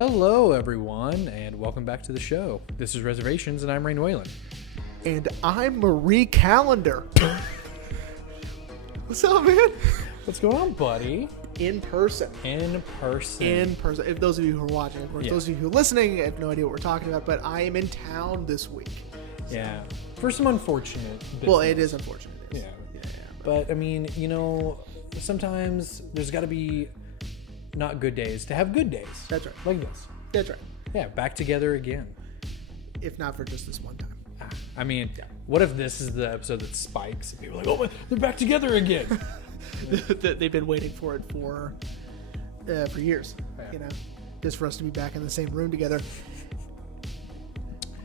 Hello, everyone, and welcome back to the show. This is Reservations, and I'm Rain Whalen. And I'm Marie Callender. What's up, man? What's going on, buddy? In person. In person. If those of you who are watching, of course, Yeah. those of you who are listening, I have no idea what we're talking about, but I am in town this week. Yeah. For some unfortunate business. Well, it is unfortunate. Yeah. Yeah. But, I mean, sometimes there's got to be not good days to have good days. That's right. Like this. That's right. Yeah, back together again. If not for just this one time. I mean, what if this is the episode that spikes and people are like, oh, they're back together again? They've been waiting for it for years, Yeah. just for us to be back in the same room together.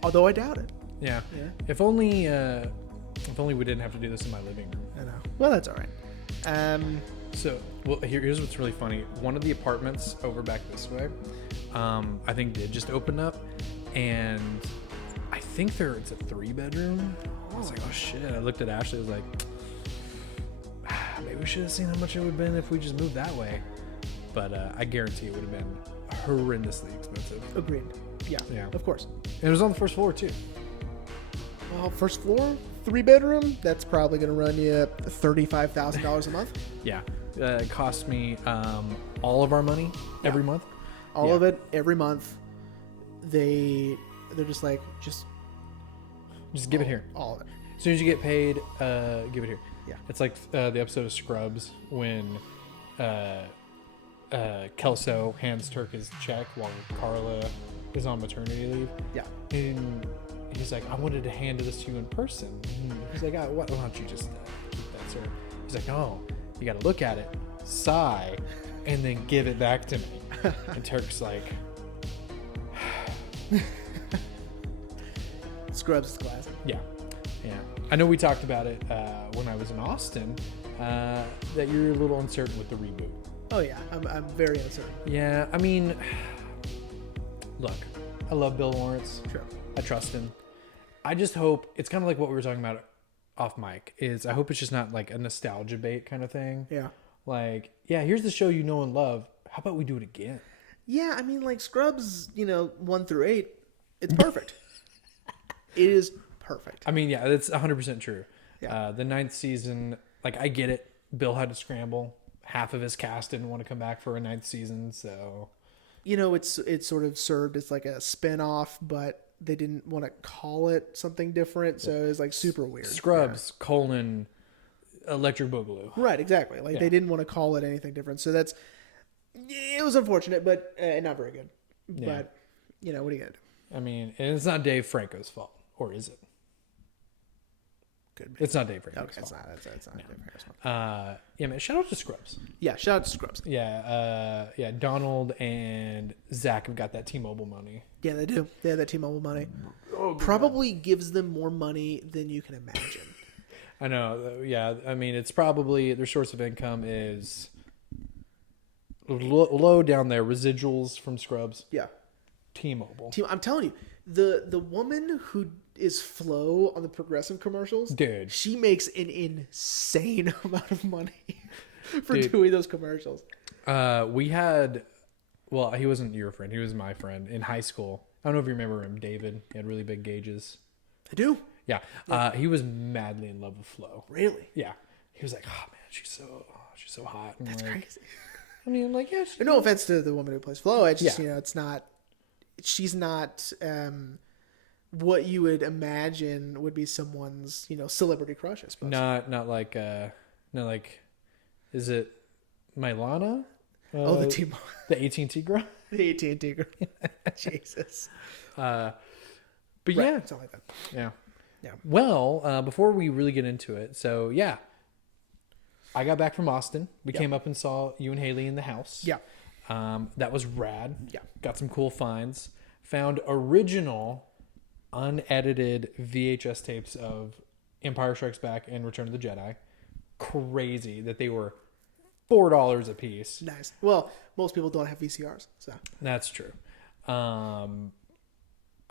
Although I doubt it. Yeah. Yeah. If only we didn't have to do this in my living room. I know. Well, that's all right. So, here's what's really funny. One of the apartments over back this way, I think did just open up, and I think it's a 3-bedroom. I was like, oh shit. I looked at Ashley. I was like, maybe we should have seen how much it would have been if we just moved that way. But I guarantee it would have been horrendously expensive. Agreed. Yeah. Of course. And it was on the first floor too. Well, first floor, 3-bedroom. That's probably going to run you $35,000 a month. Yeah. It cost me all of our money every month. All of it every month. They're just like Just give it here. all of it. As soon as you get paid, give it here. Yeah. It's like the episode of Scrubs when Kelso hands Turk his check while Carla is on maternity leave. Yeah. And he's like, I wanted to hand this to you in person. And he's like, why don't you just keep that, sir? He's like, no, you got to look at it, sigh, and then give it back to me. And Turk's like... Scrubs is classic. Yeah. I know we talked about it when I was in Austin, that you're a little uncertain with the reboot. Oh yeah, I'm very uncertain. Yeah, I mean, look, I love Bill Lawrence. Sure. I trust him. I just hope it's kind of like what we were talking about off mic. I hope it's just not like a nostalgia bait kind of thing. Yeah. Like, yeah, here's the show you know and love. How about we do it again? Yeah, I mean, like Scrubs, 1 through 8, it's perfect. It is perfect. I mean, yeah, that's 100% true. Yeah. The 9th season, like, I get it. Bill had to scramble. Half of his cast didn't want to come back for a 9th season, so... It's sort of served as like a spin-off, but they didn't want to call it something different, so it was like super weird. Scrubs, Electric Boogaloo. Right, exactly. Like they didn't want to call it anything different. So it was unfortunate, but not very good. Yeah. But, what are you going to do? I mean, and it's not Dave Franco's fault, or is it? Could be. It's not Dave Franco's Okay, fault. it's not. No. Yeah, man, shout out to Scrubs. Yeah, shout out to Scrubs. Yeah, Donald and Zach have got that T-Mobile money. Yeah, they do. They have that T-Mobile money. Probably gives them more money than you can imagine. I know. Yeah, I mean, it's probably their source of income is low down there. Residuals from Scrubs. Yeah. T-Mobile. I'm telling you, the woman who is Flo on the Progressive commercials, Dude. she makes an insane amount of money for Dude. doing those commercials. We had, well, he wasn't your friend. He was my friend in high school. I don't know if you remember him, David. He had really big gauges. I do. Yeah. He was madly in love with Flo. Really? Yeah. He was like, oh man, she's so hot. And That's like, crazy. I mean, like, yeah. No offense to the woman who plays Flo. It's just, Yeah. it's not. She's not what you would imagine would be someone's, celebrity crush, I suppose. Not like, is it Milana? The team, The AT&T girl? the AT&T girl. Jesus. But Right, yeah. something like that. Yeah. Yeah. Well, before we really get into it, so yeah, I got back from Austin. We came up and saw you and Haley in the house. Yeah. That was rad. Yeah. Got some cool finds. Found original, unedited VHS tapes of Empire Strikes Back and Return of the Jedi. Crazy that they were $4 a piece. Nice. Well, most people don't have VCRs, so. That's true. I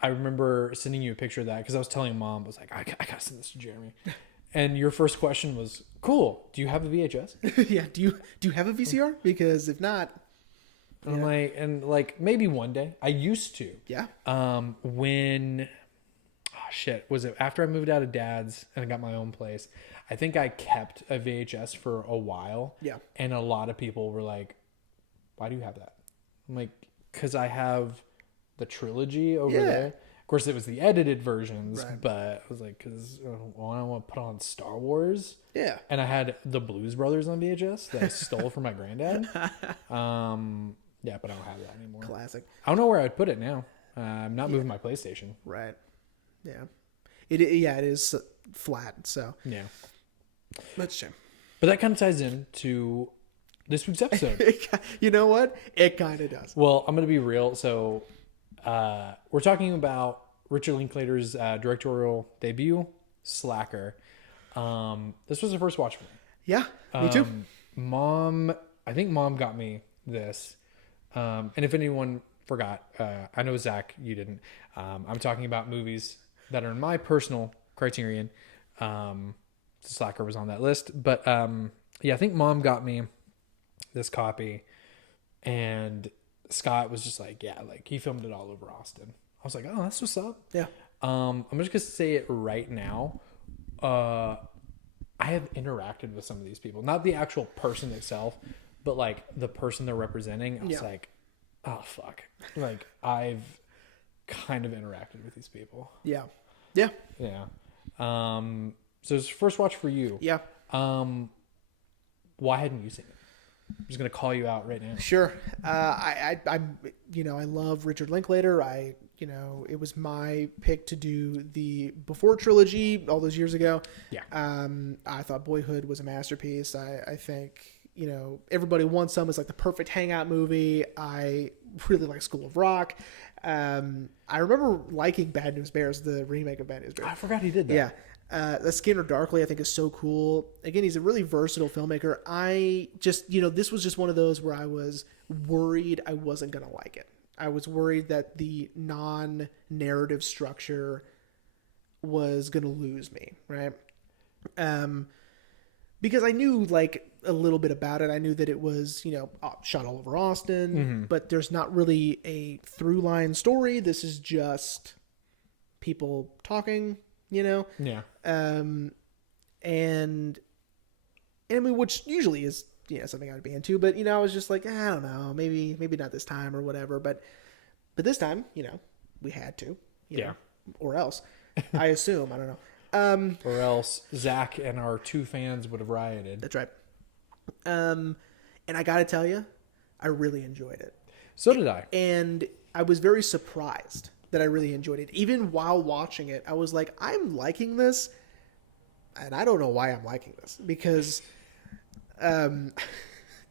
remember sending you a picture of that because I was telling Mom, I was like, I gotta send this to Jeremy. And your first question was, cool, do you have a VHS? Yeah. Do you have a VCR? Because if not, And I'm like, and like maybe one day I used to. Yeah. When, oh shit, was it after I moved out of dad's and I got my own place? I think I kept a VHS for a while. Yeah. And a lot of people were like, why do you have that? I'm like, because I have the trilogy over there. Of course, it was the edited versions, Right. but I was like, because I want to put on Star Wars. Yeah. And I had the Blues Brothers on VHS that I stole from my granddad. Yeah, but I don't have that anymore. Classic. I don't know where I'd put it now. I'm not moving my PlayStation. Right. Yeah. It is flat. So Yeah. that's a shame. But that kind of ties into this week's episode. You know what? It kind of does. Well, I'm going to be real. So we're talking about Richard Linklater's directorial debut, Slacker. This was the first watch for me. Yeah, me too. I think mom got me this. And if anyone forgot, I know Zach, you didn't. I'm talking about movies that are in my personal criterion. Slacker was on that list, but yeah, I think mom got me this copy, and Scott was just like, yeah, like he filmed it all over Austin. I was like, oh, that's what's up. Yeah. I'm just gonna say it right now. I have interacted with some of these people, not the actual person itself, but like the person they're representing. I was like, oh fuck, like I've kind of interacted with these people. Yeah. Yeah. Yeah. So it's first watch for you. Yeah. Why hadn't you seen it? I'm just gonna call you out right now. Sure. I'm I love Richard Linklater. It was my pick to do the Before trilogy all those years ago. Yeah. I thought Boyhood was a masterpiece. I think, Everybody Wants Some is like the perfect hangout movie. I really like School of Rock. I remember liking Bad News Bears, the remake of Bad News Bears. I forgot he did that. Yeah. The Scanner Darkly, I think, is so cool. Again, he's a really versatile filmmaker. I just, this was just one of those where I was worried I wasn't going to like it. I was worried that the non-narrative structure was going to lose me, right? Because I knew, like, a little bit about it. I knew that it was, shot all over Austin, but there's not really a through-line story. This is just people talking, Yeah. and I mean, which usually is something I'd be into, but I was just like, I don't know, maybe not this time or whatever, but this time, we had to, Yeah. or else, I assume, I don't know, Or else Zach and our two fans would have rioted. that's right, and I gotta tell you, I really enjoyed it, So did I. and I was very surprised that I really enjoyed it. Even while watching it, I was like, I'm liking this, and I don't know why I'm liking this, because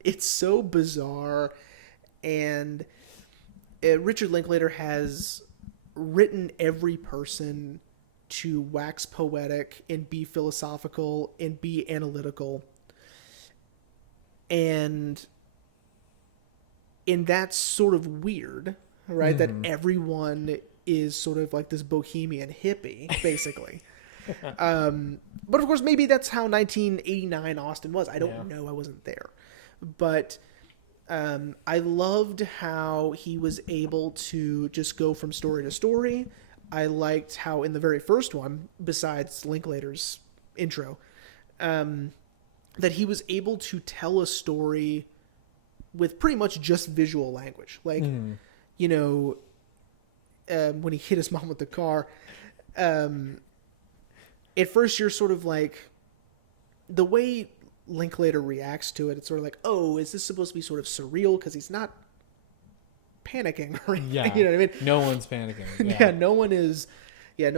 it's so bizarre, and Richard Linklater has written every person to wax poetic and be philosophical and be analytical, and that's sort of weird, right? That everyone is sort of like this bohemian hippie, basically. But of course, maybe that's how 1989 Austin was. I don't know. I wasn't there. But I loved how he was able to just go from story to story. I liked how in the very first one, besides Linklater's intro, that he was able to tell a story with pretty much just visual language. Like, when he hit his mom with the car, at first you're sort of like, the way Linklater reacts to it, it's sort of like, oh, is this supposed to be sort of surreal because he's not panicking or anything? Yeah. You know what I mean? No one's panicking. Yeah, no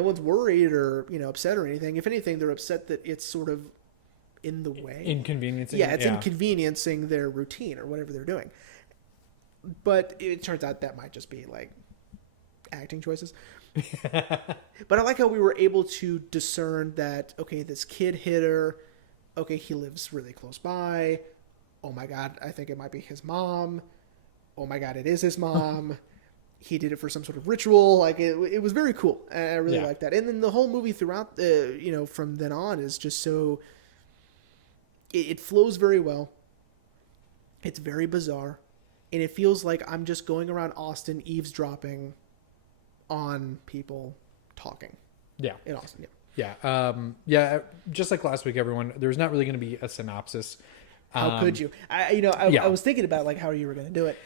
one's worried or upset or anything. If anything, they're upset that it's sort of in the way. Inconveniencing. Yeah, it's inconveniencing their routine or whatever they're doing. But it turns out that might just be like acting choices. But I like how we were able to discern that, okay, this kid hit her. Okay, he lives really close by. Oh my God, I think it might be his mom. Oh my God, it is his mom. He did it for some sort of ritual. Like it was very cool. And I really like that. And then the whole movie throughout, from then on is just so. It flows very well. It's very bizarre, and it feels like I'm just going around Austin eavesdropping on people talking. Yeah. In Austin, yeah. Yeah. Just like last week, everyone, there's not really going to be a synopsis. How could you? I was thinking about like how you were going to do it.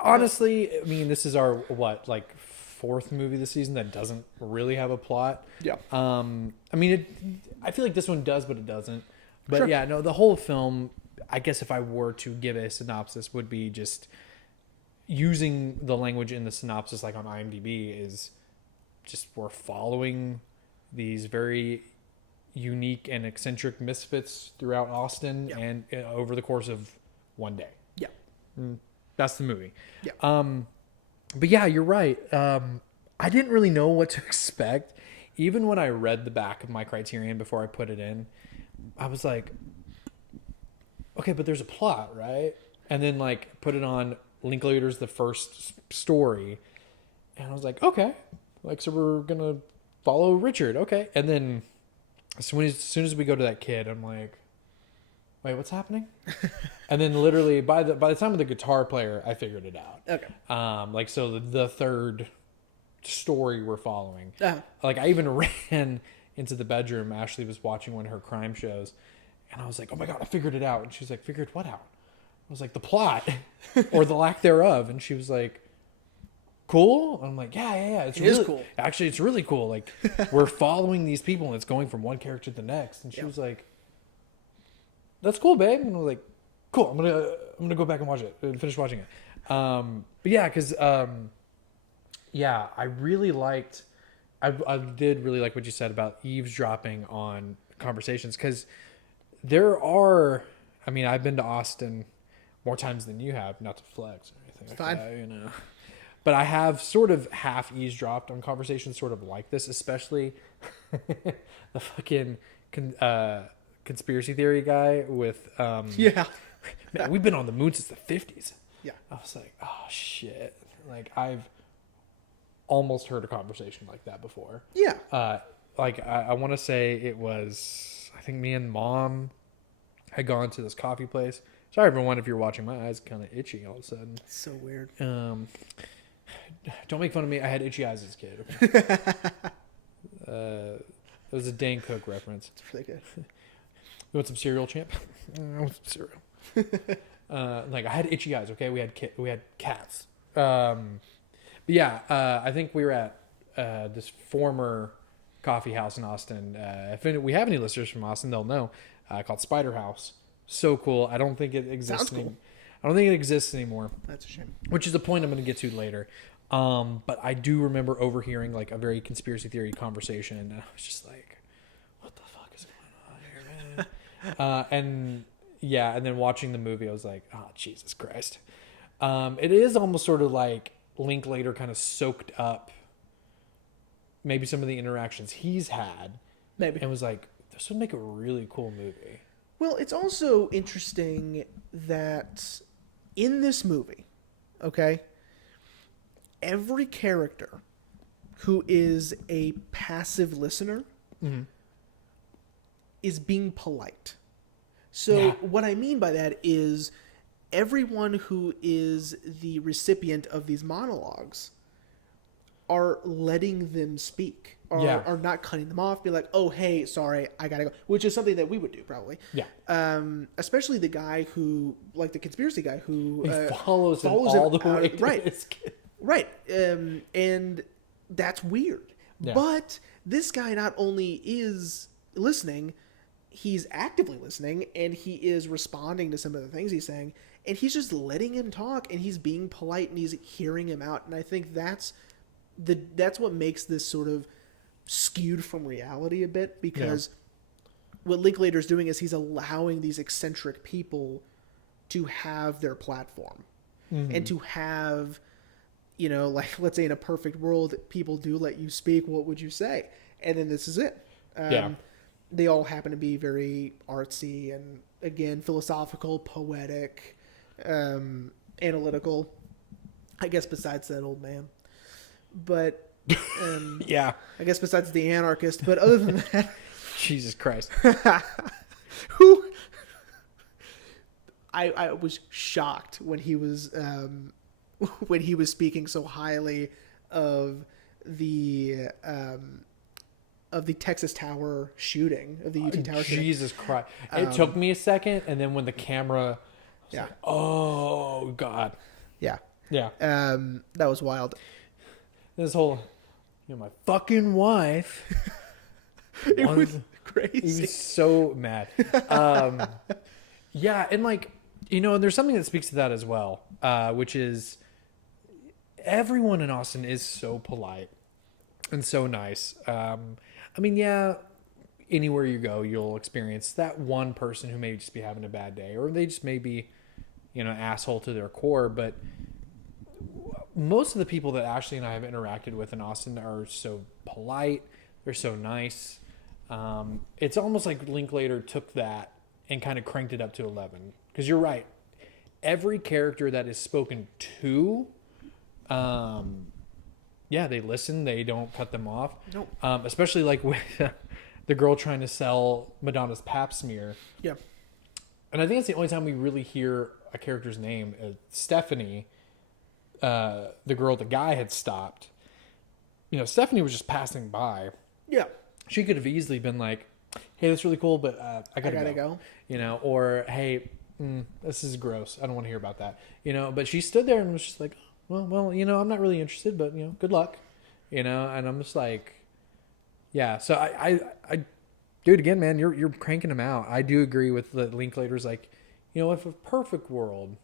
Honestly, I mean, this is our fourth movie this season that doesn't really have a plot. Yeah. I mean, I feel like this one does, but it doesn't. But Sure. yeah, no, the whole film, I guess if I were to give a synopsis, would be just using the language in the synopsis, like on IMDb, is just we're following these very unique and eccentric misfits throughout Austin and over the course of one day. Yeah. That's the movie. Yeah. But yeah, you're right. I didn't really know what to expect. Even when I read the back of my Criterion before I put it in, I was like, okay, but there's a plot, right? And then like put it on Linklater's The First Story. And I was like, okay. Like, so we're going to follow Richard. Okay. And then as soon as we go to that kid, I'm like, wait, what's happening? And then literally by the time of the guitar player, I figured it out. Okay. So the third story we're following. Uh-huh. Like, I even ran into the bedroom. Ashley was watching one of her crime shows, and I was like, oh my God, I figured it out. And she's like, figured what out? I was like, the plot or the lack thereof. And she was like, cool. I'm like, yeah. It is cool. Actually, it's really cool. Like, we're following these people, and it's going from one character to the next. And she was like, that's cool, babe. And I was like, cool. I'm gonna go back and watch it and finish watching it. But yeah, because I really liked. I did really like what you said about eavesdropping on conversations, because there are. I mean, I've been to Austin more times than you have, not to flex or anything like that, you know. But I have sort of half eavesdropped on conversations sort of like this, especially the fucking conspiracy theory guy with man, we've been on the moon since the 50s. Yeah. I was like, oh shit. Like, I've almost heard a conversation like that before. Yeah. I want to say it was, I think me and Mom had gone to this coffee place. Sorry everyone if you're watching, my eyes kind of itchy all of a sudden. It's so weird. Don't make fun of me. I had itchy eyes as a kid. Okay? It was a Dane Cook reference. It's really good. You want some cereal, champ? I want some cereal. Like, I had itchy eyes. Okay, we had cats. But yeah, I think we were at this former coffee house in Austin. If we have any listeners from Austin, they'll know. Called Spider House. So cool. I don't think it exists. Sounds cool. I don't think it exists anymore. That's a shame. Which is a point I'm going to get to later. But I do remember overhearing like a very conspiracy theory conversation, and I was just like, "What the fuck is going on here, man?" and then watching the movie, I was like, "Oh, Jesus Christ!" It is almost sort of like Linklater kind of soaked up maybe some of the interactions he's had, Maybe, and was like, "This would make a really cool movie." Well, it's also interesting that in this movie, okay, every character who is a passive listener is being polite. So what I mean by that is everyone who is the recipient of these monologues are letting them speak. Are not cutting them off, be like, oh, hey, sorry, I gotta go. Which is something that we would do, probably. Yeah. Especially the guy who, like the conspiracy guy who... follows him all the way to right. his kid. Right. And that's weird. Yeah. But this guy not only is listening, he's actively listening, and he is responding to some of the things he's saying, and he's just letting him talk, and he's being polite, and he's hearing him out. And I think that's what makes this sort of skewed from reality a bit, because what Linklater's doing is he's allowing these eccentric people to have their platform and to have, you know, like, let's say in a perfect world, people do let you speak. What would you say? And then this is it. They all happen to be very artsy and, again, philosophical, poetic, analytical, I guess, besides that old man. But I guess besides the anarchist, but other than that, Jesus Christ. I was shocked when he was speaking so highly of the Texas Tower shooting, of the UT Tower shooting. Jesus Christ! It took me a second, and then when the camera, Yeah. like, oh God, Yeah. yeah, That was wild. this whole, my fucking wife. It was He crazy. was so mad. Yeah, and like, there's something that speaks to that as well, which is everyone in Austin is so polite and so nice. I mean, yeah, anywhere you go, you'll experience that one person who may just be having a bad day, or they just may be, an asshole to their core. But most of the people that Ashley and I have interacted with in Austin are so polite. They're so nice. It's almost like Linklater took that and kind of cranked it up to 11. Because you're right. Every character that is spoken to, they listen. They don't cut them off. Nope. Especially like with the girl trying to sell Madonna's pap smear. Yeah. And I think it's the only time we really hear a character's name. Stephanie, the girl the guy had stopped. Stephanie was just passing by. Yeah. She could have easily been like, hey, that's really cool, but I gotta go. Or hey, this is gross. I don't want to hear about that. But she stood there and was just like, well, I'm not really interested, but good luck. And I'm just like, yeah. So I dude, again, man, you're cranking them out. I do agree with the Linklater's like, if a perfect world,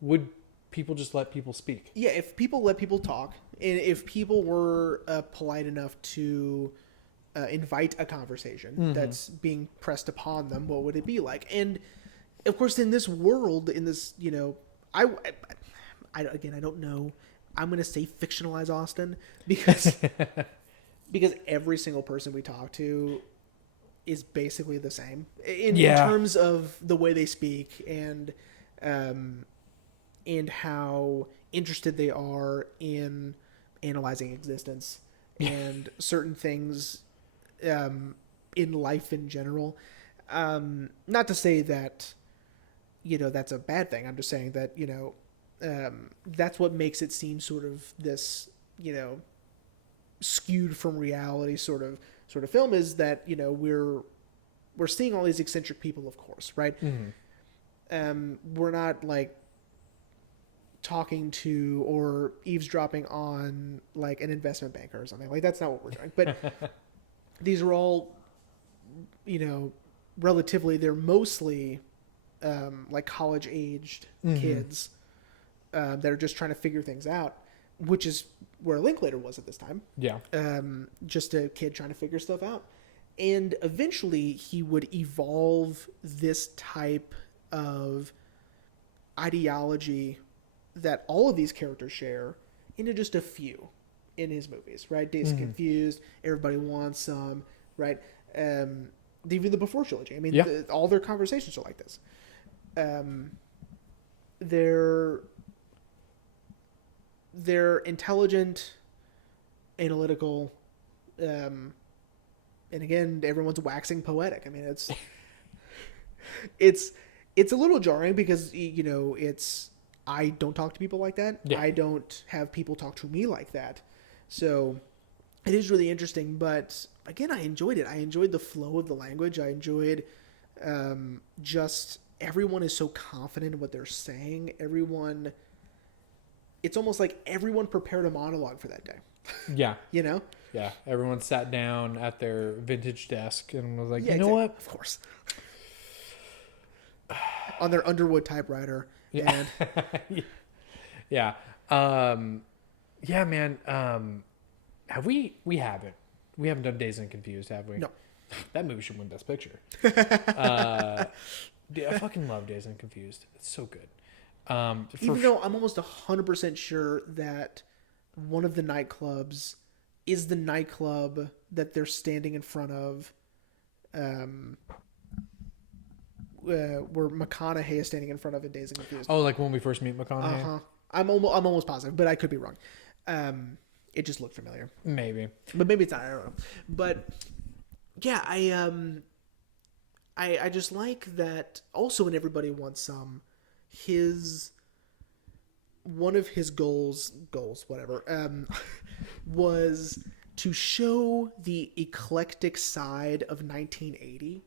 would people just let people speak? Yeah, if people let people talk, and if people were polite enough to invite a conversation that's being pressed upon them, what would it be like? And of course, in this world, in this, I don't know. I'm going to say fictionalize Austin because every single person we talk to is basically the same in terms of the way they speak and how interested they are in analyzing existence and certain things in life in general. Not to say that, that's a bad thing. I'm just saying that, that's what makes it seem sort of this, skewed from reality sort of film is that, we're seeing all these eccentric people, of course, right? We're not like talking to or eavesdropping on like an investment banker or something. Like that's not what we're doing. But these are all, relatively, they're mostly like college aged kids that are just trying to figure things out, which is where Linklater was at this time. Yeah. Just a kid trying to figure stuff out. And eventually he would evolve this type of ideology that all of these characters share into just a few in his movies, right? Dazed and Confused, Everybody Wants Some, right? Even the Before trilogy. I mean, all their conversations are like this. They're intelligent, analytical, and again, everyone's waxing poetic. I mean, it's a little jarring because I don't talk to people like that. Yeah. I don't have people talk to me like that. So it is really interesting. But again, I enjoyed it. I enjoyed the flow of the language. I enjoyed just everyone is so confident in what they're saying. It's almost like everyone prepared a monologue for that day. Yeah. Yeah. Everyone sat down at their vintage desk and was like, exactly. What? Of course. On their Underwood typewriter. And yeah. Man. Have we haven't done Dazed and Confused, have we? No. That movie should win Best Picture. I fucking love Dazed and Confused. It's so good. Even though I'm almost 100% sure that one of the nightclubs is the nightclub that they're standing in front of, where McConaughey is standing in front of in Dazed and Confused. Oh, like when we first meet McConaughey? Uh-huh. I'm almost positive, but I could be wrong. It just looked familiar. Maybe. But maybe it's not. I don't know. But yeah, I just like that also in Everybody Wants Some, his one of his goals whatever was to show the eclectic side of 1980,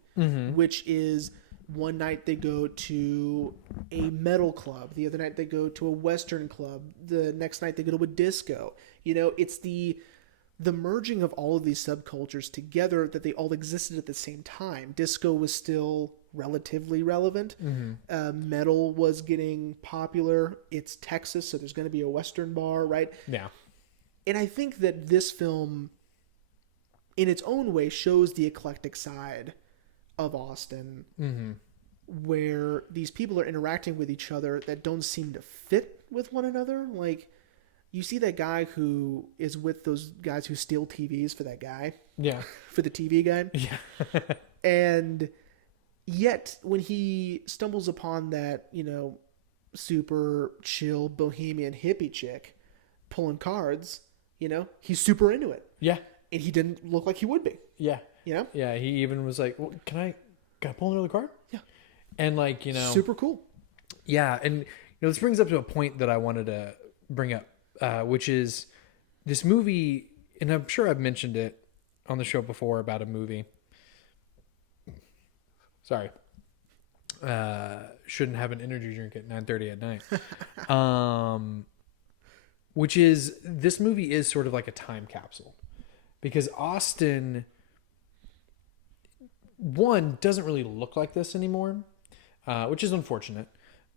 which is one night they go to a metal club, the other night they go to a western club, the next night they go to a disco. It's the merging of all of these subcultures together, that they all existed at the same time. Disco was still relatively relevant. Metal was getting popular. It's Texas, so there's going to be a Western bar, right? Yeah. And I think that this film, in its own way, shows the eclectic side of Austin, where these people are interacting with each other that don't seem to fit with one another. Like, you see that guy who is with those guys who steal TVs for that guy. Yeah. For the TV guy. Yeah. And yet, when he stumbles upon that, super chill bohemian hippie chick pulling cards, he's super into it. Yeah. And he didn't look like he would be. Yeah. Yeah. He even was like, well, can I pull another card? Yeah. And like, super cool. Yeah. And, this brings up to a point that I wanted to bring up, which is this movie, and I'm sure I've mentioned it on the show before about a movie. Sorry. Shouldn't have an energy drink at 9:30 at night. Which is, this movie is sort of like a time capsule, because Austin, one, doesn't really look like this anymore, which is unfortunate.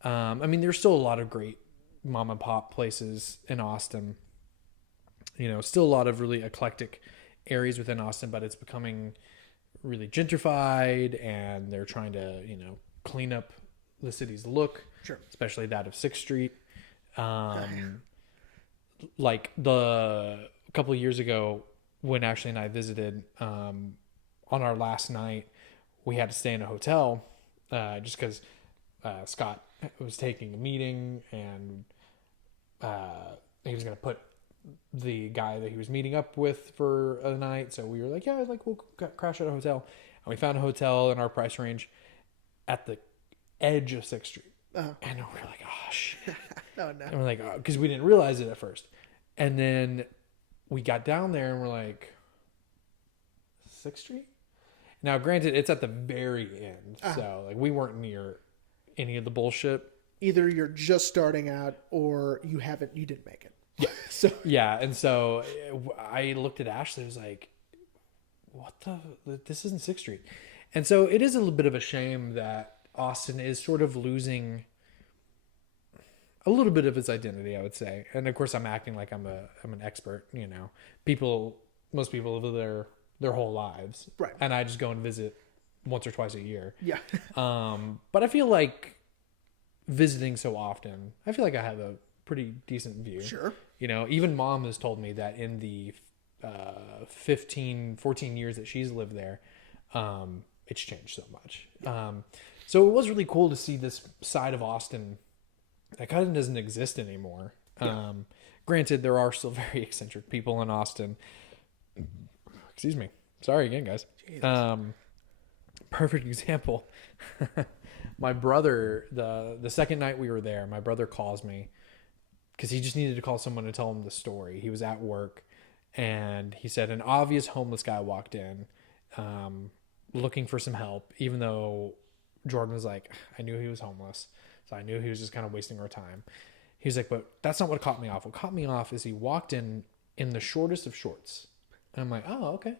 There's still a lot of great mom and pop places in Austin, still a lot of really eclectic areas within Austin, but it's becoming really gentrified, and they're trying to, clean up the city's look, Sure. especially that of 6th Street. Like a couple of years ago when Ashley and I visited, on our last night, we had to stay in a hotel, just because Scott was taking a meeting, and he was going to put the guy that he was meeting up with for a night. So we were like, yeah, we'll crash at a hotel. And we found a hotel in our price range at the edge of 6th Street. And we were like, oh, shit. Oh, no. And we're like, because we didn't realize it at first. And then we got down there and we're like, 6th Street? Now, granted, it's at the very end. So like, we weren't near any of the bullshit. Either you're just starting out or you didn't make it. Yeah. So yeah. And so I looked at Ashley and was like, what this isn't 6th Street. And so it is a little bit of a shame that Austin is sort of losing a little bit of its identity, I would say. And of course I'm acting like I'm an expert, most people live their whole lives. Right. And I just go and visit once or twice a year. Yeah. But I feel like visiting so often, I feel like I have a pretty decent view. Sure. Even Mom has told me that in the 14 years that she's lived there, it's changed so much. So it was really cool to see this side of Austin that kind of doesn't exist anymore. Yeah. Granted, there are still very eccentric people in Austin. Excuse me. Sorry again, guys. Perfect example. My brother, the second night we were there, my brother calls me because he just needed to call someone to tell him the story. He was at work, and he said an obvious homeless guy walked in, looking for some help, even though Jordan was like, I knew he was homeless, so I knew he was just kind of wasting our time. He was like, but that's not what caught me off. What caught me off is he walked in the shortest of shorts. And I'm like, oh, okay.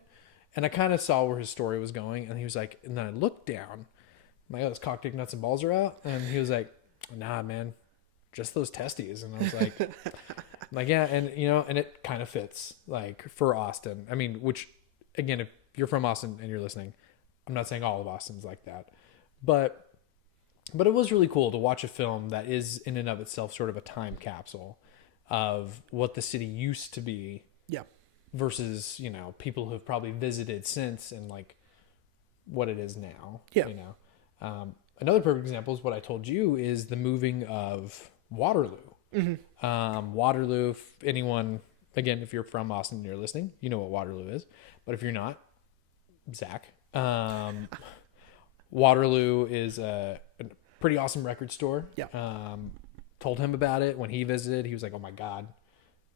And I kind of saw where his story was going. And he was like, and then I looked down. I'm like, oh, his cock, dick, nuts, and balls are out. And he was like, nah, man, just those testes. And I was like, yeah. And, and it kind of fits, like, for Austin. Which, again, if you're from Austin and you're listening, I'm not saying all of Austin's like that. But it was really cool to watch a film that is in and of itself sort of a time capsule of what the city used to be. Yeah. Versus, people who have probably visited since and like what it is now. Yeah. Another perfect example is what I told you is the moving of Waterloo. Mm-hmm. Waterloo, if anyone, again, if you're from Austin and you're listening, you know what Waterloo is. But if you're not, Zach, Waterloo is a pretty awesome record store. Yeah. Told him about it when he visited. He was like, "Oh my God."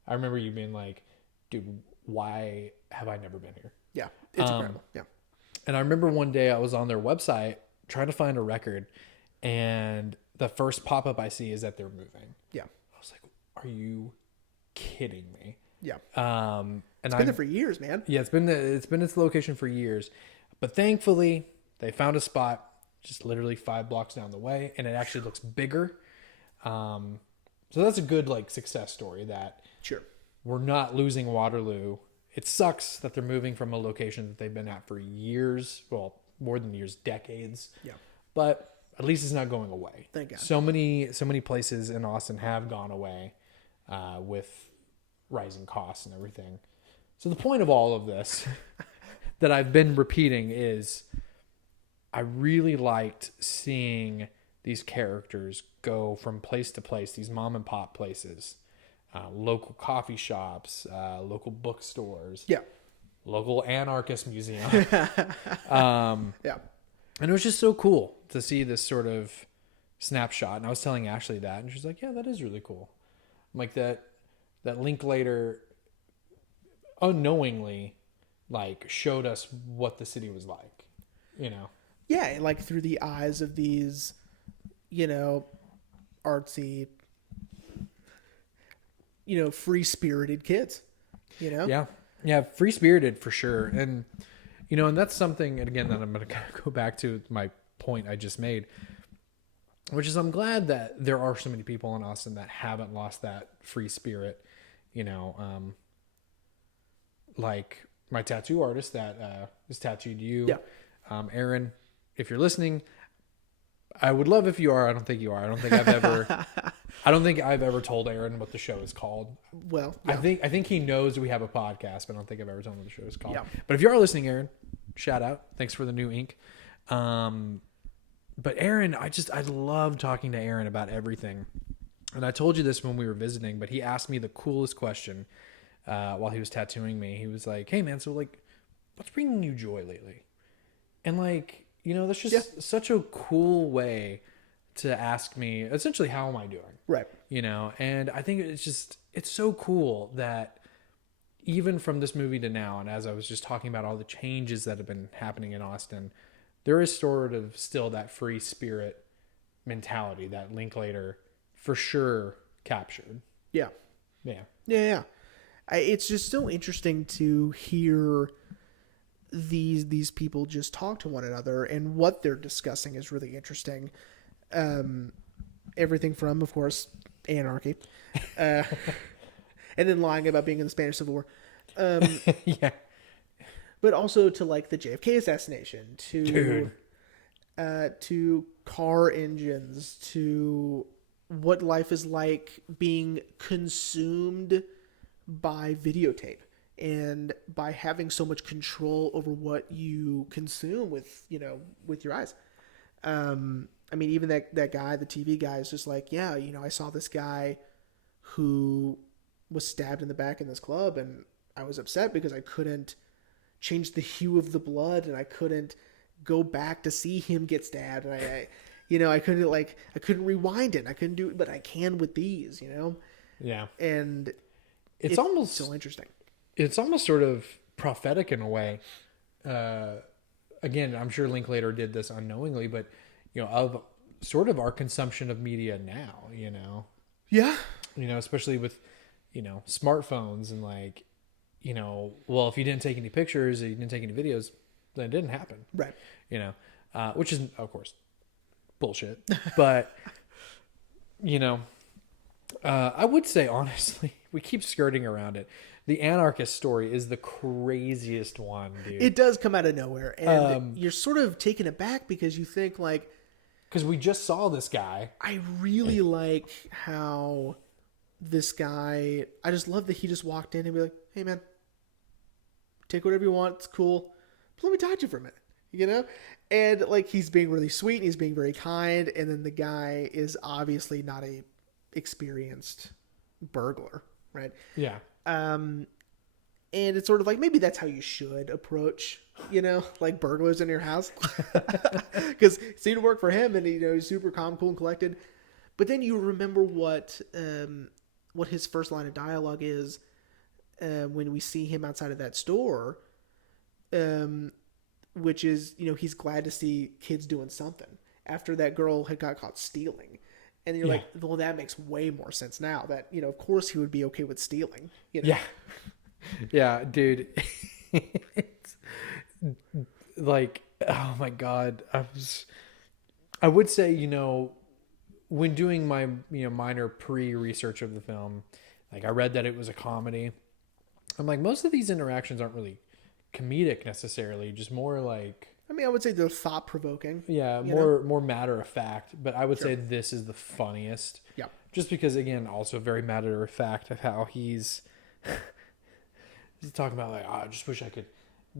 I remember you being like, "Dude, why have I never been here?" Yeah. It's incredible. Yeah. And I remember one day I was on their website trying to find a record, and the first pop-up I see is that they're moving. Yeah. I was like, "Are you kidding me?" Yeah. And It's been there for years, man. Yeah, it's been its location for years, but thankfully they found a spot just literally 5 blocks down the way, and it actually looks bigger. So that's a good like success story that Sure. we're not losing Waterloo. It sucks that they're moving from a location that they've been at for years, well, more than years, decades. Yeah. But at least it's not going away. Thank God. So many places in Austin have gone away with rising costs and everything. So the point of all of this that I've been repeating is I really liked seeing these characters go from place to place, these mom and pop places, local coffee shops, local bookstores, Yeah. local anarchist museum. Yeah. And it was just so cool to see this sort of snapshot. And I was telling Ashley that, and she's like, "Yeah, that is really cool." I'm like that Linklater unknowingly like showed us what the city was like, you know? Yeah, like through the eyes of these, artsy, free-spirited kids, Yeah. Yeah. Free spirited for sure. And, and that's something, and again, that I'm going to kind of go back to my point I just made, which is I'm glad that there are so many people in Austin that haven't lost that free spirit, like my tattoo artist that has tattooed you. Yeah. Aaron, if you're listening, I would love if you are. I don't think you are. I don't think I've ever told Aaron what the show is called. Well, yeah. I think he knows we have a podcast, but I don't think I've ever told him what the show is called. Yeah. But if you are listening, Aaron, shout out. Thanks for the new ink. But Aaron, I love talking to Aaron about everything. And I told you this when we were visiting, but he asked me the coolest question while he was tattooing me. He was like, "Hey man, so like, what's bringing you joy lately?" And like, that's just such a cool way to ask me essentially, how am I doing? Right. And I think it's so cool that even from this movie to now, and as I was just talking about all the changes that have been happening in Austin, there is sort of still that free spirit mentality that Linklater for sure captured. Yeah. Yeah. Yeah. It's just so interesting to hear these people just talk to one another, and what they're discussing is really interesting. Everything from, of course, anarchy, and then lying about being in the Spanish Civil War. Yeah. But also to like the JFK assassination, Dude. To car engines, to what life is like being consumed by videotape, and by having so much control over what you consume with your eyes. I mean, even that guy, the TV guy, is just like, yeah, I saw this guy who was stabbed in the back in this club, and I was upset because I couldn't change the hue of the blood, and I couldn't go back to see him get stabbed, and I couldn't rewind it. I couldn't do it, but I can with these, Yeah. And It's almost so interesting. It's almost sort of prophetic in a way. Again, I'm sure Linklater did this unknowingly, but of sort of our consumption of media now, Yeah. Especially with, smartphones and like, well, if you didn't take any pictures, or you didn't take any videos, then it didn't happen. Right. Which is of course bullshit, but I would say honestly, we keep skirting around it. The anarchist story is the craziest one, dude. It does come out of nowhere, and you're sort of taken aback because you think like, because we just saw this guy. I really like how this guy, I just love that he just walked in and be like, "Hey man, take whatever you want, it's cool, but let me talk to you for a minute," and like he's being really sweet and he's being very kind, and then the guy is obviously not a experienced burglar, right? Yeah. And it's sort of like, maybe that's how you should approach, like burglars in your house. Because it seemed to work for him, and he's super calm, cool, and collected. But then you remember what his first line of dialogue is when we see him outside of that store, which is, he's glad to see kids doing something after that girl had got caught stealing. And you're like, well, that makes way more sense now that, of course he would be okay with stealing. Yeah. Yeah, dude. It's like, oh my God. I would say, when doing my, minor pre-research of the film, like I read that it was a comedy. I'm like, most of these interactions aren't really comedic necessarily, just more like, I would say they're thought-provoking. Yeah, more matter of fact. But I would say this is the funniest. Yeah. Just because, again, also very matter of fact of how he's talking about, like, I just wish I could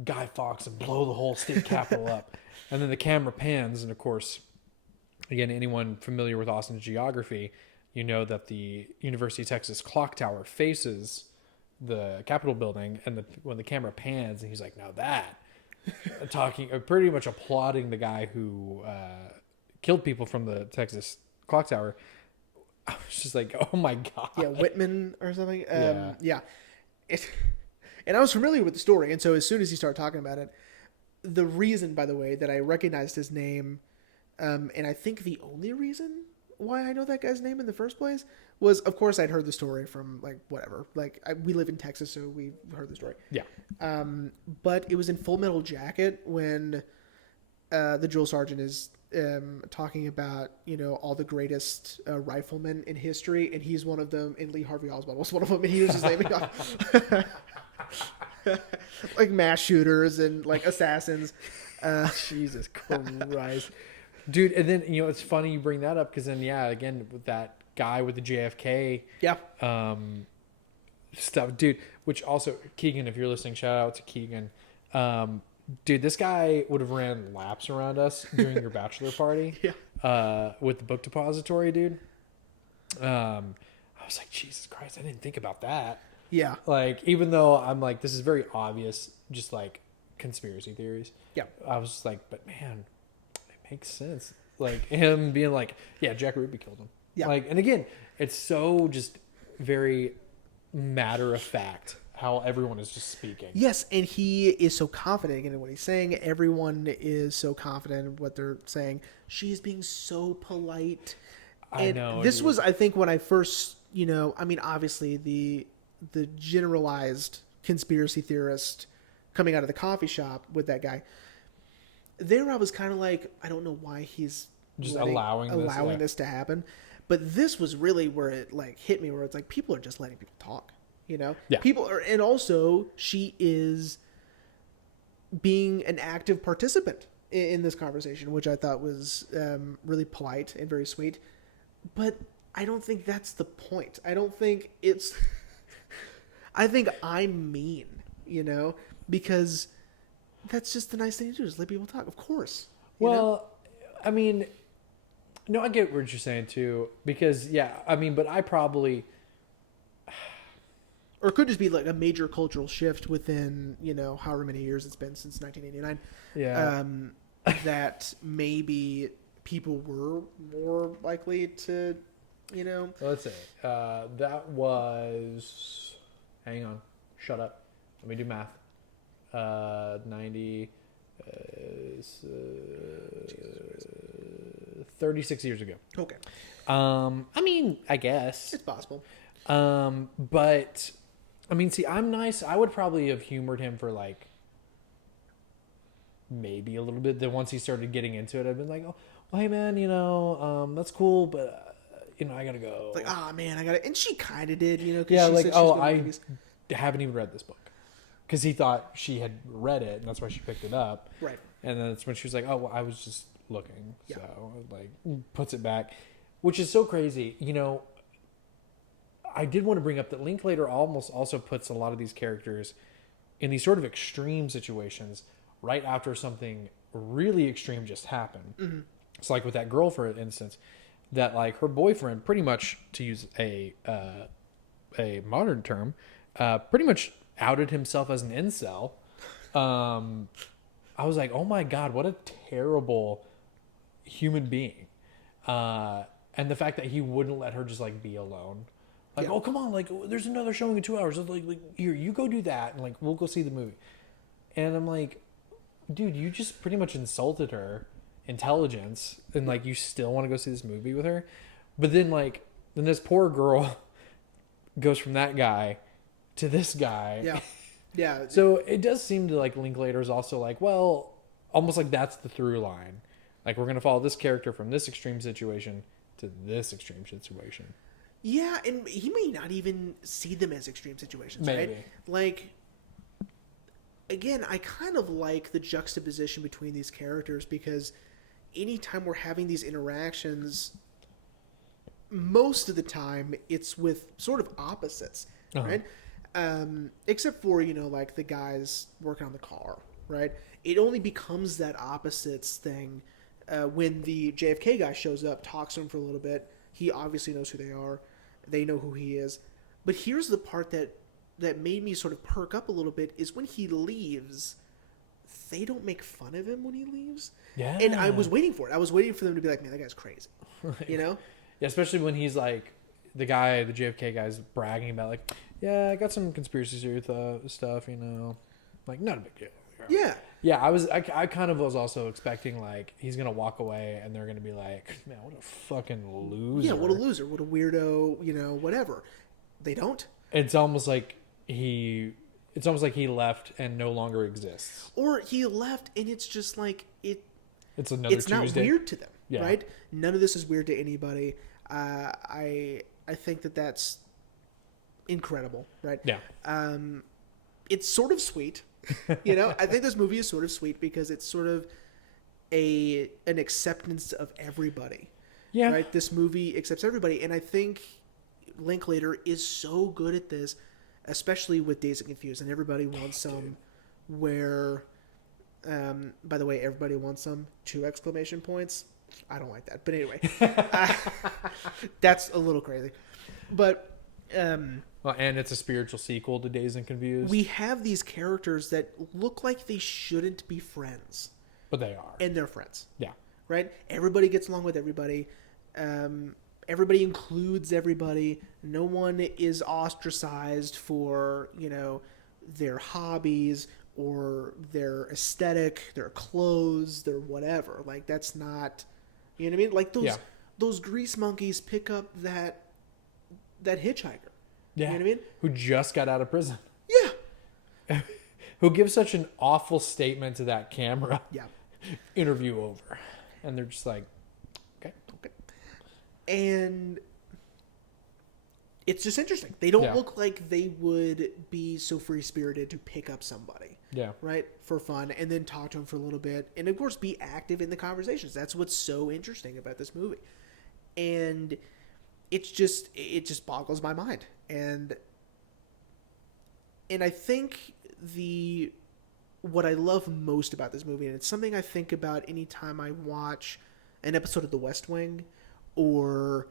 Guy Fawkes and blow the whole state capitol up. And then the camera pans, and of course, again, anyone familiar with Austin's geography, that the University of Texas clock tower faces the Capitol building, and when the camera pans, and he's like, now that... talking, pretty much applauding the guy who killed people from the Texas clock tower. I was just like, oh my God. Yeah, Whitman or something. Yeah. And I was familiar with the story, and so as soon as he started talking about it, the reason, by the way, that I recognized his name, and I think the only reason why I know that guy's name in the first place was, of course, I'd heard the story from, like, whatever. Like, we live in Texas, so we heard the story. Yeah. But it was in Full Metal Jacket when the drill sergeant is talking about, all the greatest riflemen in history, and he's one of them, and Lee Harvey Oswald was one of them, and he was just naming off like mass shooters and, like, assassins. Jesus Christ. Dude, and then, it's funny you bring that up, because then, again, with that guy with the JFK stuff, dude, which also, Keegan, if you're listening, shout out to Keegan. Dude, this guy would have ran laps around us during your bachelor party with the book depository, dude. I was like, Jesus Christ, I didn't think about that. Yeah. Like, even though I'm like, this is very obvious, just like conspiracy theories. Yeah. I was just like, but man, makes sense. Like him being like, yeah, Jack Ruby killed him. Yeah. Like, and again, it's so just very matter of fact how everyone is just speaking. Yes, and he is so confident in what he's saying. Everyone is so confident in what they're saying. She is being so polite. I know. This was, I think, when I first, obviously the generalized conspiracy theorist coming out of the coffee shop with that guy. There I was kind of like, I don't know why he's just allowing this to happen. But this was really where it like hit me, where it's like people are just letting people talk, Yeah. People are, and also she is being an active participant in this conversation, which I thought was really polite and very sweet. But I don't think that's the point. I don't think it's... I think I'm mean, because... That's just the nice thing to do, is let people talk. Of course. Well, I mean, no, I get what you're saying too. Because, but I probably... Or it could just be like a major cultural shift within, however many years it's been since 1989. Yeah. That maybe people were more likely to, Let's see. That was... Hang on. Shut up. Let me do math. 36 years ago. Okay. I guess it's possible. But see, I'm nice. I would probably have humored him for like maybe a little bit. Then once he started getting into it, I've been like, oh, well, hey man, that's cool, but I gotta go. Like, man, I gotta. And she kind of did, Cause yeah, she like, said I haven't even read this book. Because he thought she had read it, and that's why she picked it up. Right. And then that's when she was like, oh, well, I was just looking. Yeah. So, like, puts it back. Which is so crazy. I did want to bring up that Linklater almost also puts a lot of these characters in these sort of extreme situations right after something really extreme just happened. Mm-hmm. It's like with that girl, for instance, that, like, her boyfriend, pretty much, to use a modern term, pretty much outed himself as an incel. I was like, oh my God, what a terrible human being. And the fact that he wouldn't let her just like be alone. Like, oh, come on, like, there's another showing in 2 hours. Like, here, you go do that, and like, we'll go see the movie. And I'm like, dude, you just pretty much insulted her intelligence, and like, you still want to go see this movie with her. But then like, then this poor girl goes from that guy to this guy. Yeah. Yeah. So it does seem to like Linklater is also like, well, almost like that's the through line. Like, we're going to follow this character from this extreme situation to this extreme situation. Yeah, and he may not even see them as extreme situations, Maybe. right? Like, again, I kind of like the juxtaposition between these characters, because anytime we're having these interactions, most of the time it's with sort of opposites, right? Except for, like the guys working on the car, right? It only becomes that opposites thing when the JFK guy shows up, talks to him for a little bit. He obviously knows who they are. They know who he is. But here's the part that made me sort of perk up a little bit, is when he leaves, they don't make fun of him when he leaves. Yeah. And I was waiting for it. I was waiting for them to be like, man, that guy's crazy. Yeah, especially when he's like, the JFK guy's bragging about like, yeah, I got some conspiracy theory stuff, like, not a big deal. Yeah. Yeah, I kind of was also expecting like he's gonna walk away and they're gonna be like, man, what a fucking loser. Yeah, what a loser, what a weirdo, whatever. They don't. It's almost like he left and no longer exists. Or he left and it's just like it's another Tuesday. Tuesday. Not weird to them, Yeah. right? None of this is weird to anybody. I think that's incredible, right? Yeah. It's sort of sweet. I think this movie is sort of sweet because it's sort of an acceptance of everybody. Yeah. Right? This movie accepts everybody. And I think Linklater is so good at this, especially with Dazed and Confused and Everybody Wants Some, where, by the way, Everybody Wants Some, 2 exclamation points. I don't like that. But anyway, that's a little crazy. But... well, and it's a spiritual sequel to Dazed and Confused. We have these characters that look like they shouldn't be friends. But they are. And they're friends. Yeah. Right? Everybody gets along with everybody. Everybody includes everybody. No one is ostracized for, their hobbies or their aesthetic, their clothes, their whatever. Like, that's not... You know what I mean? Like, those grease monkeys pick up that hitchhiker. Yeah. You know what I mean? Who just got out of prison. Yeah. Who gives such an awful statement to that camera. Yeah. Interview over. And they're just like, okay. And it's just interesting. They don't look like they would be so free-spirited to pick up somebody. Yeah. Right? For fun. And then talk to them for a little bit. And, of course, be active in the conversations. That's what's so interesting about this movie. And... it just boggles my mind. And I think what I love most about this movie, and it's something I think about anytime I watch an episode of The West Wing or,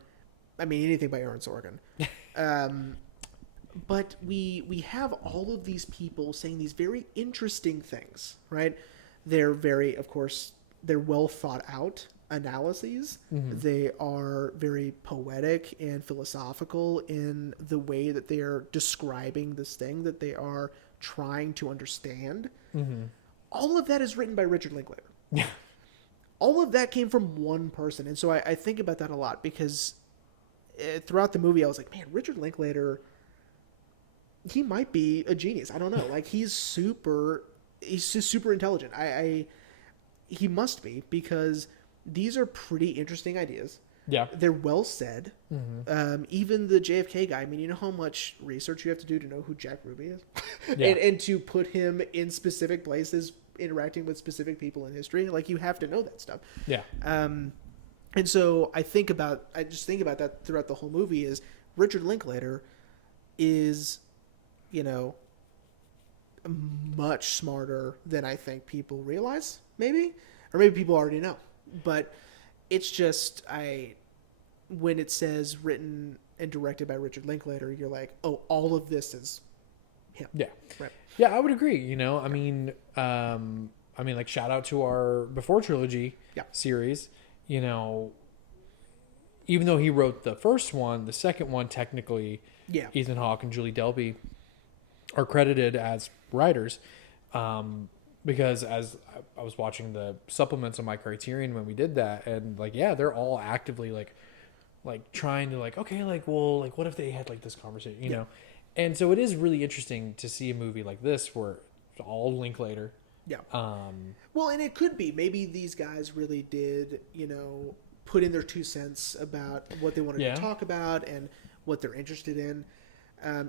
anything by Aaron Sorkin. But we have all of these people saying these very interesting things, right? They're they're well thought out analyses. Mm-hmm. They are very poetic and philosophical in the way that they are describing this thing that they are trying to understand. Mm-hmm. All of that is written by Richard Linklater. Yeah. All of that came from one person. And so I think about that a lot because throughout the movie I was like, man, Richard Linklater, he might be a genius. I don't know. Like he's just super intelligent. He must be, because these are pretty interesting ideas. Yeah. They're well said. Mm-hmm. Even the JFK guy, you know how much research you have to do to know who Jack Ruby is? Yeah. and to put him in specific places, interacting with specific people in history. Like, you have to know that stuff. Yeah. And so I just think about that throughout the whole movie is Richard Linklater is, much smarter than I think people realize, maybe. Or maybe people already know. But it's just, when it says written and directed by Richard Linklater, you're like, oh, all of this is him. Yeah. Right. Yeah, I would agree. You know, like shout out to our Before trilogy series. You know, even though he wrote the first one, the second one technically, Ethan Hawke and Julie Delpy are credited as writers. Because as I was watching the supplements on my Criterion when we did that, and like, yeah, they're all actively like trying to like, okay, like, well, like, what if they had like this conversation, you know? And so it is really interesting to see a movie like this where it's all Linklater. Yeah. Well, and it could be maybe these guys really did, you know, put in their 2 cents about what they wanted to talk about and what they're interested in.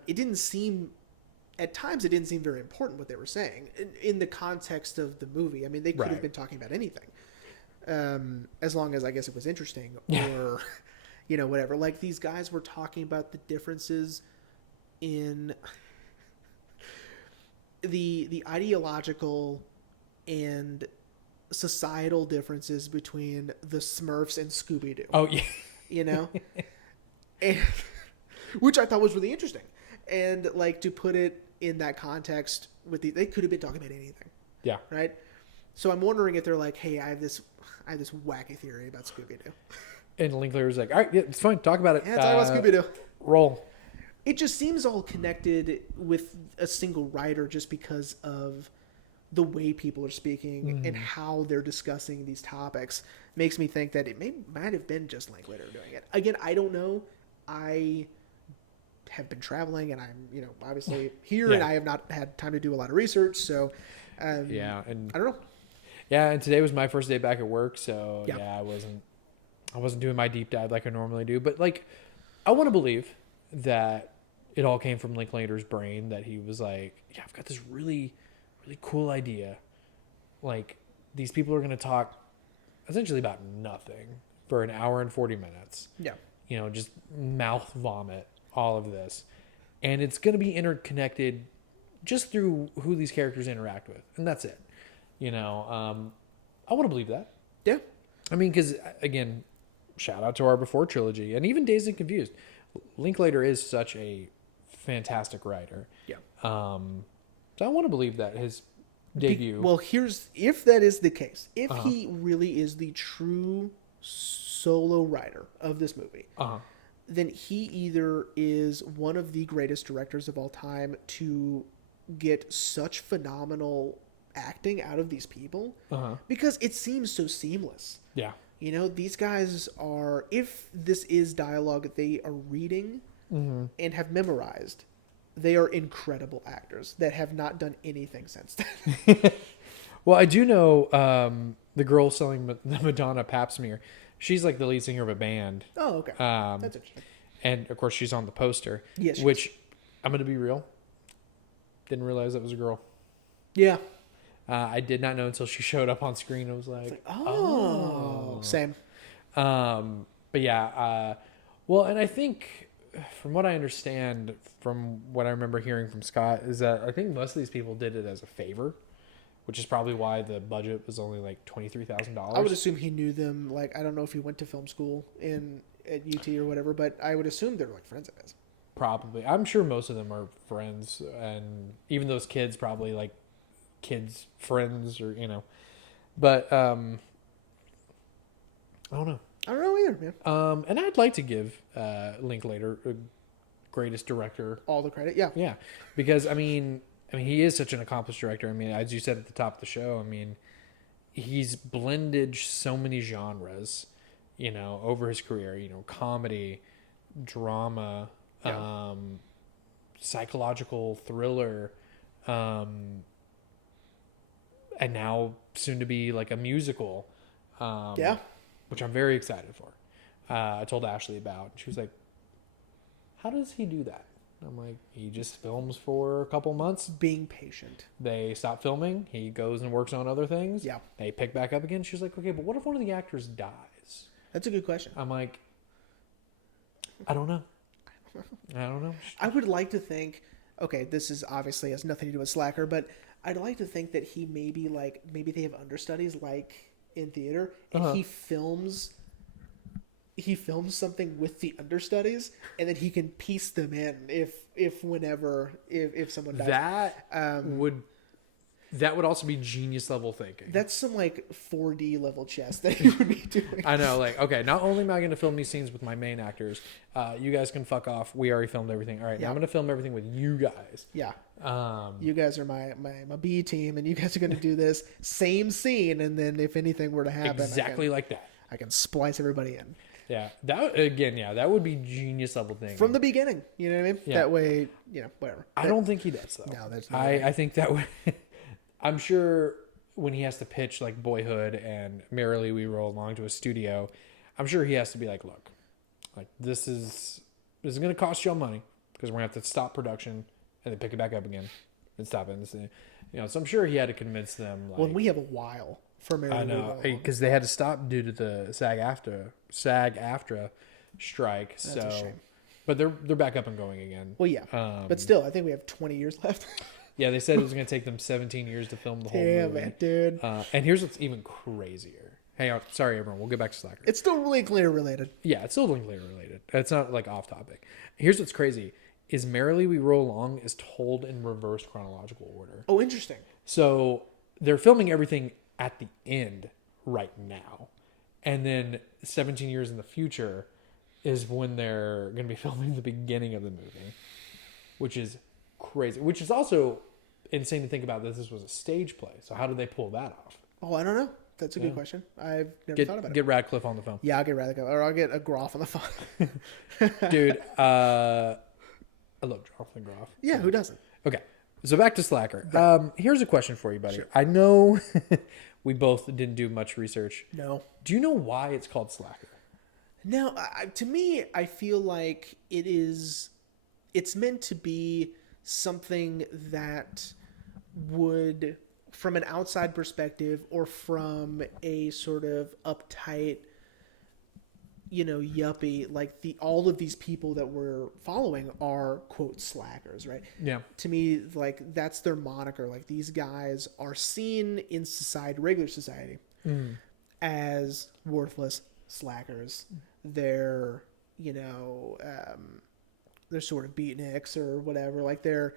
It didn't seem. At times, it didn't seem very important what they were saying in the context of the movie. I mean, they could have been talking about anything, as long as I guess it was interesting or, you know, whatever. Like these guys were talking about the differences in the ideological and societal differences between the Smurfs and Scooby-Doo. Oh yeah, you know, and, which I thought was really interesting. And like to put it in that context with they could have been talking about anything. Yeah. Right. So I'm wondering if they're like, hey, I have this wacky theory about Scooby-Doo. And Linklater's like, all right, yeah, it's fine. Talk about it. Yeah, talk about Scooby-Doo. Roll. It just seems all connected with a single writer just because of the way people are speaking and how they're discussing these topics. Makes me think that it might have been just Linklater doing it. Again, I don't know. I have been traveling and I'm, you know, obviously here and I have not had time to do a lot of research. So, and I don't know. Yeah. And today was my first day back at work. So I wasn't doing my deep dive like I normally do, but like, I want to believe that it all came from Linklater's brain, that he was like, yeah, I've got this really, really cool idea. Like these people are going to talk essentially about nothing for an hour and 40 minutes. Yeah. You know, just mouth vomit all of this, and it's going to be interconnected just through who these characters interact with, and that's it. You know, I want to believe that. Yeah. I mean, because again, shout out to our Before trilogy, and even Dazed and Confused. Linklater is such a fantastic writer. Yeah. So I want to believe that his debut. Well, if that is the case, if he really is the true solo writer of this movie, then he either is one of the greatest directors of all time to get such phenomenal acting out of these people, because it seems so seamless. Yeah. You know, these guys are, if this is dialogue they are reading and have memorized, they are incredible actors that have not done anything since then. Well, I do know the girl selling the Madonna pap smear. She's like the lead singer of a band. Oh, okay. That's interesting. And of course, she's on the poster. Yes. Which, I'm going to be real, didn't realize that was a girl. Yeah. I did not know until she showed up on screen. I was like, oh. Same. But yeah. Well, and I think from what I understand, from what I remember hearing from Scott, is that I think most of these people did it as a favor, which is probably why the budget was only like $23,000. I would assume he knew them. Like, I don't know if he went to film school at UT or whatever, but I would assume they're like friends of his. Probably. I'm sure most of them are friends, and even those kids probably like kids' friends, or, you know. But I don't know. I don't know either, man. And I'd like to give Linklater greatest director all the credit. Yeah. Yeah. Because I mean he is such an accomplished director. I mean, as you said at the top of the show, I mean, he's blended so many genres, you know, over his career, you know, comedy, drama, psychological thriller, and now soon to be like a musical, which I'm very excited for. I told Ashley about, she was like, how does he do that? I'm like, he just films for a couple months. Being patient. They stop filming. He goes and works on other things. Yeah. They pick back up again. She's like, okay, but what if one of the actors dies? That's a good question. I'm like, I don't know. I would like to think, okay, this is obviously has nothing to do with Slacker, but I'd like to think that he maybe they have understudies like in theater, and he films he films something with the understudies, and then he can piece them in if someone dies. That would also be genius level thinking. That's some like 4D level chess that he would be doing. I know, like, okay, not only am I going to film these scenes with my main actors, you guys can fuck off. We already filmed everything. All right, now I'm going to film everything with you guys. Yeah. You guys are my B team, and you guys are going to do this same scene, and then if anything were to happen, exactly like that, I can splice everybody in. Yeah, that would be genius level thing from the beginning. You know what I mean? Yeah. That way, whatever. I don't think he does though. No, that's not. I think that would. I'm sure when he has to pitch like Boyhood and Merrily We Roll Along to a studio, I'm sure he has to be like, look, like this is going to cost y'all money because we're going to have to stop production and then pick it back up again and stop it. And, so I'm sure he had to convince them. Like, well, we have a while for Merrily. I know, because they had to stop due to the SAG-AFTRA strike. That's a shame. But they're back up and going again. Well, yeah, but still, I think we have 20 years left. Yeah, they said it was going to take them 17 years to film the whole movie. Damn it, dude. And here's what's even crazier. Hey, sorry, everyone. We'll get back to Slacker. It's still Linklater related. Yeah, it's still Linklater related. It's not like off topic. Here's what's crazy. Is Merrily We Roll Along is told in reverse chronological order. Oh, interesting. So they're filming everything at the end right now. And then 17 years in the future is when they're going to be filming the beginning of the movie, which is crazy, which is also insane to think about that this was a stage play. So how did they pull that off? Oh, I don't know. That's a good question. I've never thought about it. Get Radcliffe on the phone. Yeah, I'll get Radcliffe, or I'll get a Groff on the phone. Dude, I love Jonathan Groff. Yeah, who doesn't? Okay, so back to Slacker. Here's a question for you, buddy. Sure. I know we both didn't do much research. No. Do you know why it's called Slacker? No, to me, I feel like it's meant to be something that would, from an outside perspective or from a sort of uptight, yuppie, like all of these people that we're following are quote slackers, right? Yeah. To me, like that's their moniker. Like these guys are seen in society, regular society, as worthless slackers. They're, they're sort of beatniks or whatever. Like they're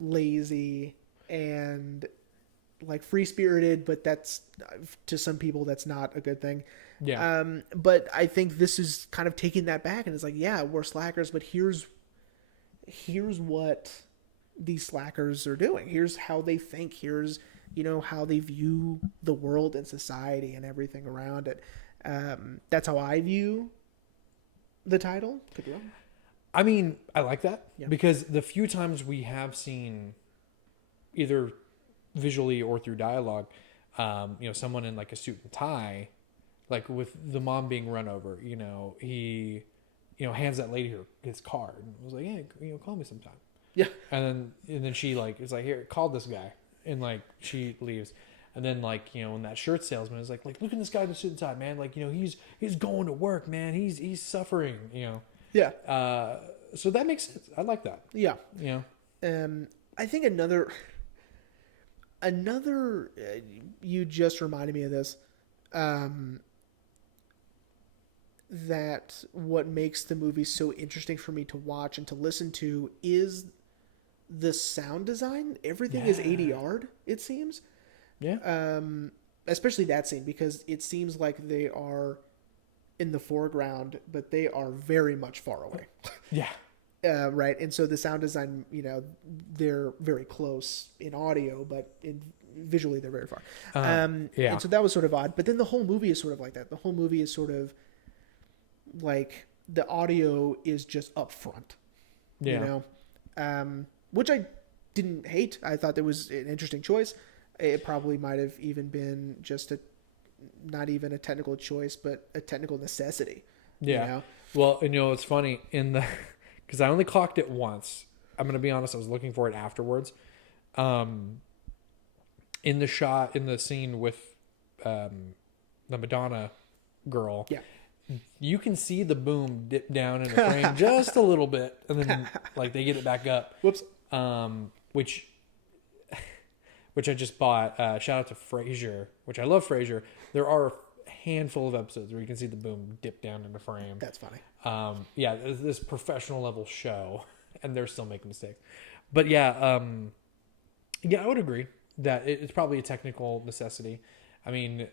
lazy and like free spirited, but that's to some people that's not a good thing. Yeah. But I think this is kind of taking that back, and it's like, yeah, we're slackers, but here's what these slackers are doing. Here's how they think. Here's how they view the world and society and everything around it. That's how I view the title. Could be wrong. I mean, I like that because the few times we have seen either visually or through dialogue, someone in like a suit and tie, like with the mom being run over, he, hands that lady his card and was like, yeah, call me sometime. Yeah. And then she like, is like, here, call this guy. And like, she leaves. And then like, when that shirt salesman is like, look at this guy in the suit and tie, man. Like, he's going to work, man. He's suffering, Yeah. So that makes sense. I like that. Yeah. I think another, you just reminded me of this, that what makes the movie so interesting for me to watch and to listen to is the sound design. Everything is ADR'd, it seems. Yeah. Especially that scene, because it seems like they are in the foreground, but they are very much far away. Yeah. Right. And so the sound design, they're very close in audio, but visually they're very far. And so that was sort of odd. But then the whole movie is sort of like that. The whole movie is sort of like the audio is just up front. Yeah. Which I didn't hate. I thought that was an interesting choice. It probably might have even been just not even a technical choice, but a technical necessity. Yeah. Well, it's funny because I only clocked it once. I'm going to be honest. I was looking for it afterwards. In the scene with the Madonna girl. Yeah. You can see the boom dip down in the frame just a little bit, and then like they get it back up. Whoops. Which I just bought. Shout out to Frasier, which I love Frasier. There are a handful of episodes where you can see the boom dip down into frame. That's funny. Yeah, this professional level show, and they're still making mistakes. But yeah, I would agree that it's probably a technical necessity. I mean,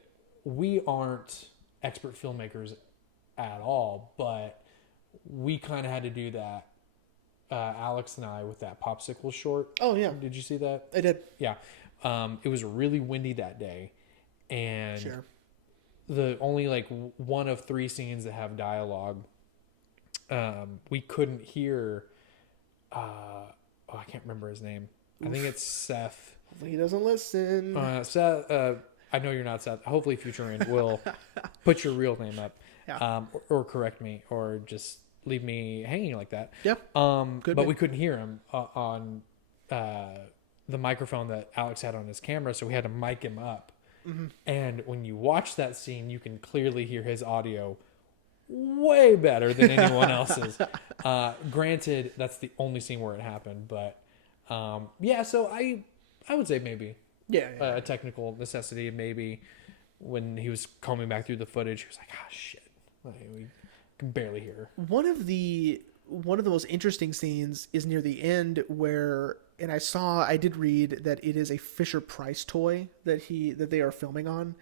we aren't expert filmmakers at all, but we kind of had to do that. Alex and I with that popsicle short. Oh yeah, Did you see that? I did. Yeah. It was really windy that day, and Sure. the only like one of 3 scenes that have dialogue, we couldn't hear. I can't remember his name. Oof. I think it's Seth. Hopefully he doesn't listen. Seth. I know you're not Seth. Hopefully, Future End will put your real name up, yeah. or correct me, or just leave me hanging like that. Yep. But we couldn't hear him on the microphone that Alex had on his camera, so we had to mic him up. Mm-hmm. And when you watch that scene, you can clearly hear his audio way better than anyone else's. Granted, that's the only scene where it happened, but yeah. So I would say maybe a technical necessity. Maybe when he was combing back through the footage, he was like, "Ah, shit, we can barely hear her." One of the most interesting scenes is near the end where, and I did read that it is a Fisher-Price toy that they are filming on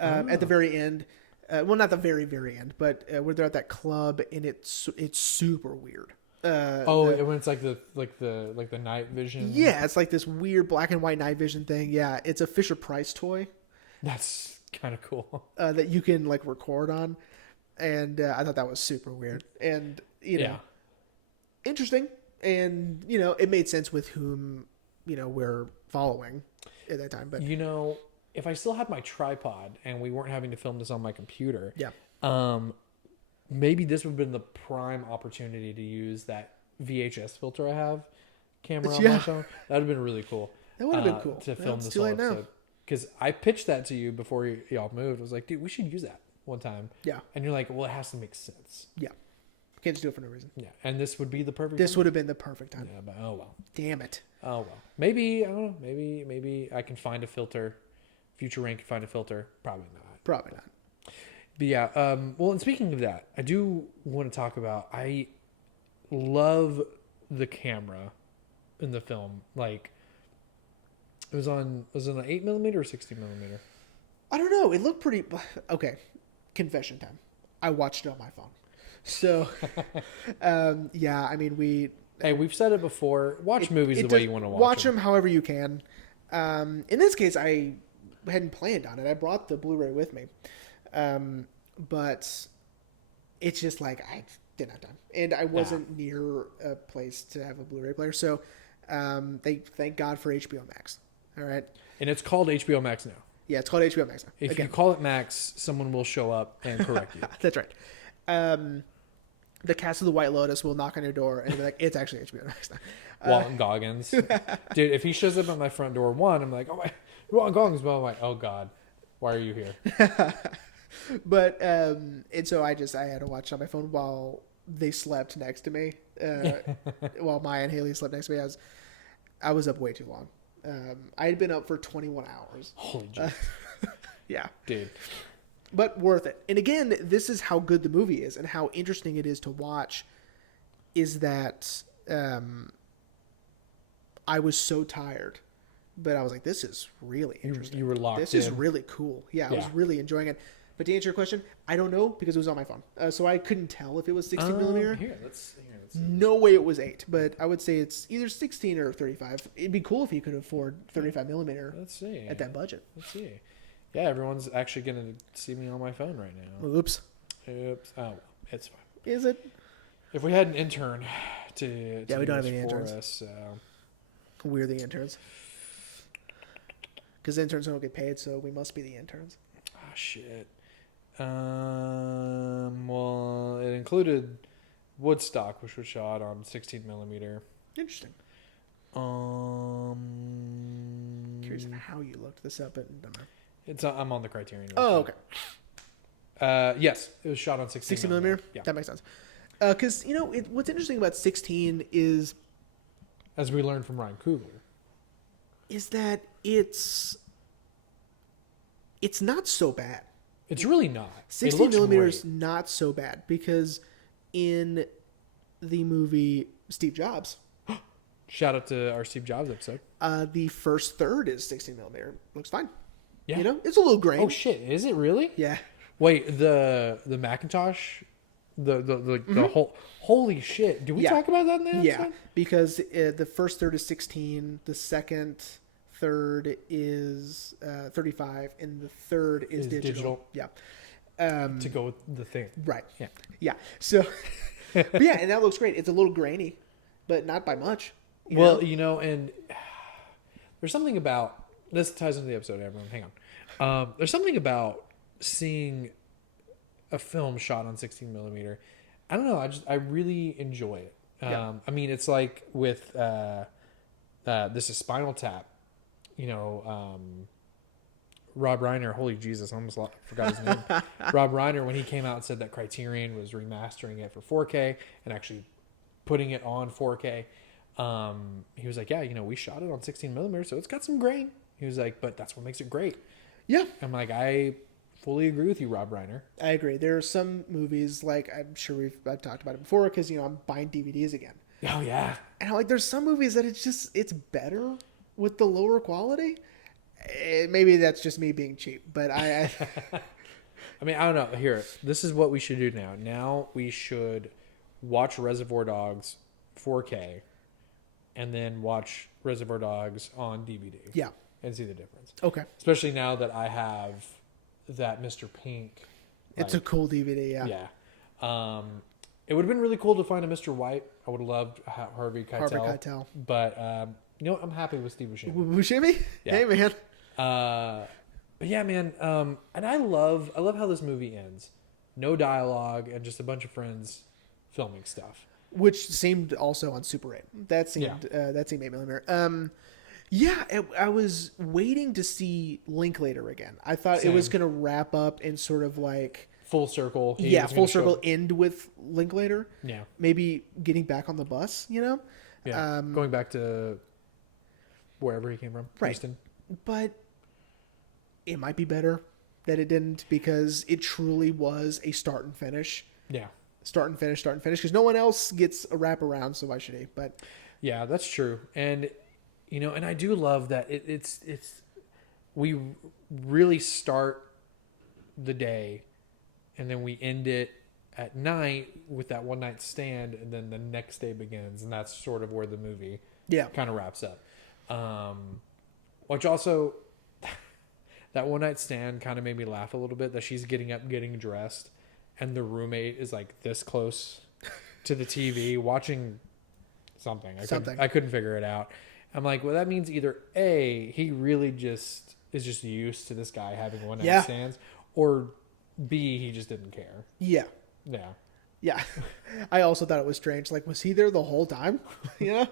at the very end. Well, not the very, very end, but where they're at that club, and it's super weird. When it's like the night vision. Yeah, it's like this weird black and white night vision thing. Yeah, it's a Fisher-Price toy. That's kind of cool. That you can like record on, and I thought that was super weird, and interesting, and it made sense with whom we're following at that time. But if I still had my tripod and we weren't having to film this on my computer, maybe this would have been the prime opportunity to use that VHS filter I have camera on my phone. That would have been really cool. That would have been cool to film this whole episode. Because I pitched that to you before y'all moved. I was like, dude, we should use that one time. Yeah. And you're like, well, it has to make sense. Yeah. Can't just do it for no reason. Yeah. And this would be the perfect This time. would have been the perfect time. Yeah, but oh well. Damn it. Oh well. Maybe, I don't know, maybe I can find a filter. Future Rain can find a filter. Probably not. Probably not. But yeah, well, and speaking of that, I do want to talk about, I love the camera in the film. Like, was it an 8mm or 60mm? I don't know. It looked pretty... Okay. Confession time. I watched it on my phone. So, yeah, I mean, Hey, we've said it before. Watch movies the way you want to watch them. However you can. In this case, I hadn't planned on it. I brought the Blu-ray with me. But it's just like I didn't have time. And I wasn't near a place to have a Blu-ray player. So thank God for HBO Max. All right. And it's called HBO Max now. Yeah, it's called HBO Max now. If you call it Max, someone will show up and correct you. That's right. The cast of The White Lotus will knock on your door and be like, it's actually HBO Max now. Walton Goggins. Dude, if he shows up at my front door, I'm like, oh my, Walton Goggins. Well, I'm like, oh God, why are you here? But, and so I had to watch it on my phone while they slept next to me. While Maya and Haley slept next to me, I was up way too long. I had been up for 21 hours. Holy shit. Yeah. Dude. But worth it. And again, this is how good the movie is and how interesting it is to watch, is that I was so tired. But I was like, this is really interesting. You were locked in. This is really cool. Yeah, I was really enjoying it. But to answer your question, I don't know because it was on my phone. So I couldn't tell if it was 16 millimeter. Here, let's see. No way it was 8, but I would say it's either 16 or 35. It'd be cool if you could afford 35 millimeter. Let's see. At that budget. Let's see. Yeah, everyone's actually going to see me on my phone right now. Oops. Oh, well, it's fine. Is it? If we had an intern to we don't have any interns. Us, we're the interns. Because interns don't get paid, so we must be the interns. Oh, shit. Well, it included Woodstock, which was shot on 16 millimeter. Interesting. Curious how you looked this up, but don't know. I'm on the Criterion. Oh, okay. Yes, it was shot on 16 millimeter? Yeah. That makes sense. Because, what's interesting about 16 is... As we learned from Ryan Coogler. Is that it's not so bad. It's really not. 16 millimeters not so bad because in the movie Steve Jobs, Shout out to our Steve Jobs episode. the first third is 16 millimeter. Looks fine. Yeah. You know, it's a little grain. Oh shit! Is it really? Yeah. Wait, the Macintosh, the whole holy shit! Did we talk about that in the episode? Yeah, because the first third is 16, the second third is 35, and the third is digital. Yeah. To go with the thing. Right. Yeah. Yeah. So, but yeah, and that looks great. It's a little grainy, but not by much. Well, you know, and there's something about this ties into the episode. Everyone, hang on. There's something about seeing a film shot on 16 millimeter. I don't know. I really enjoy it. I mean, it's like with this is Spinal Tap. You know, Rob Reiner. Holy Jesus, I almost forgot his name. Rob Reiner, when he came out and said that Criterion was remastering it for 4K and actually putting it on 4K. He was like, yeah, you know, we shot it on 16 millimeters, so it's got some grain. He was like, but that's what makes it great. Yeah. I'm like, I fully agree with you, Rob Reiner. I agree. There are some movies, like I'm sure I've talked about it before, because, you know, I'm buying DVDs again. Oh, yeah. And I'm like, there's some movies that it's better with the lower quality. Maybe that's just me being cheap, but I I mean, I don't know. Here, this is what we should do now. Now we should watch Reservoir Dogs 4K and then watch Reservoir Dogs on DVD. Yeah. And see the difference. Okay. Especially now that I have that Mr. Pink. It's a cool DVD, yeah. Yeah. It would have been really cool to find a Mr. White. I would have loved Harvey Keitel. But, you know, I'm happy with Steve Buscemi. Buscemi? Yeah. Hey, man. But yeah, man. And I love how this movie ends. No dialogue and just a bunch of friends filming stuff. Which seemed also on Super 8. That seemed 8 millimeter. I was waiting to see Linklater again. I thought it was going to wrap up in sort of like full circle. Full circle end with Linklater. Yeah. Maybe getting back on the bus, you know? Yeah. Going back to wherever he came from. Right. Houston. But it might be better that it didn't, because it truly was a start and finish. Yeah. Start and finish, because no one else gets a wraparound, so why should he? But yeah, that's true. And, you know, and I do love that we really start the day and then we end it at night with that one night stand, and then the next day begins, and that's sort of where the movie kind of wraps up. Which also, that one night stand kind of made me laugh a little bit, that she's getting up, getting dressed, and the roommate is like this close to the TV watching something. I couldn't figure it out. I'm like, well, that means either A, he really just is just used to this guy having one night stands, or B, he just didn't care. Yeah. Yeah. Yeah. I also thought it was strange. Like, was he there the whole time? Yeah.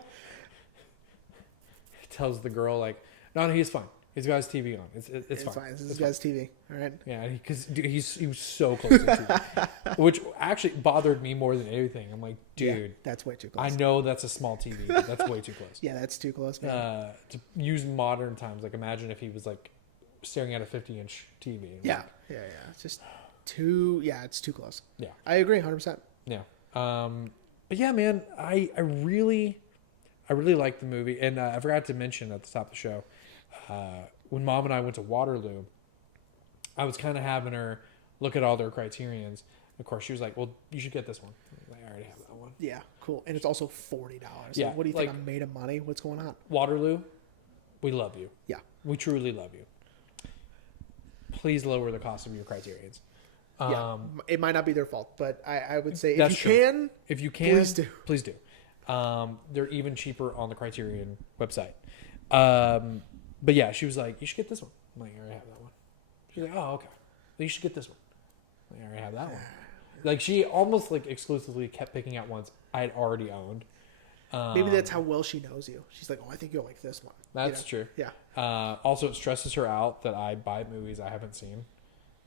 Tells the girl, like, no, he's fine. He's got his TV on. It's fine. This is his guy's TV. All right. Yeah, because he was so close to the TV, which actually bothered me more than anything. I'm like, dude, that's way too close. I know that's a small TV, but that's way too close. Yeah, that's too close, man. To use modern times, like imagine if he was like staring at a 50-inch TV. Yeah. It's just too. Yeah, it's too close. Yeah, I agree, 100%. Yeah. But yeah, man, I really liked the movie, and I forgot to mention at the top of the show. When Mom and I went to Waterloo, I was kind of having her look at all their criterions. Of course, she was like, well, you should get this one. I already have that one. Yeah, cool. And it's also $40. Yeah, what do you think? I'm made of money? What's going on? Waterloo, we love you. Yeah. We truly love you. Please lower the cost of your criterions. It might not be their fault, but I would say if you can, please do. They're even cheaper on the Criterion website. But yeah, she was like, you should get this one. I'm like, I already have that one. She's like, oh, okay. You should get this one. I'm like, I already have that one. Like, she almost like exclusively kept picking out ones I had already owned. Maybe that's how well she knows you. She's like, oh, I think you'll like this one. That's true. Yeah. Also, it stresses her out that I buy movies I haven't seen.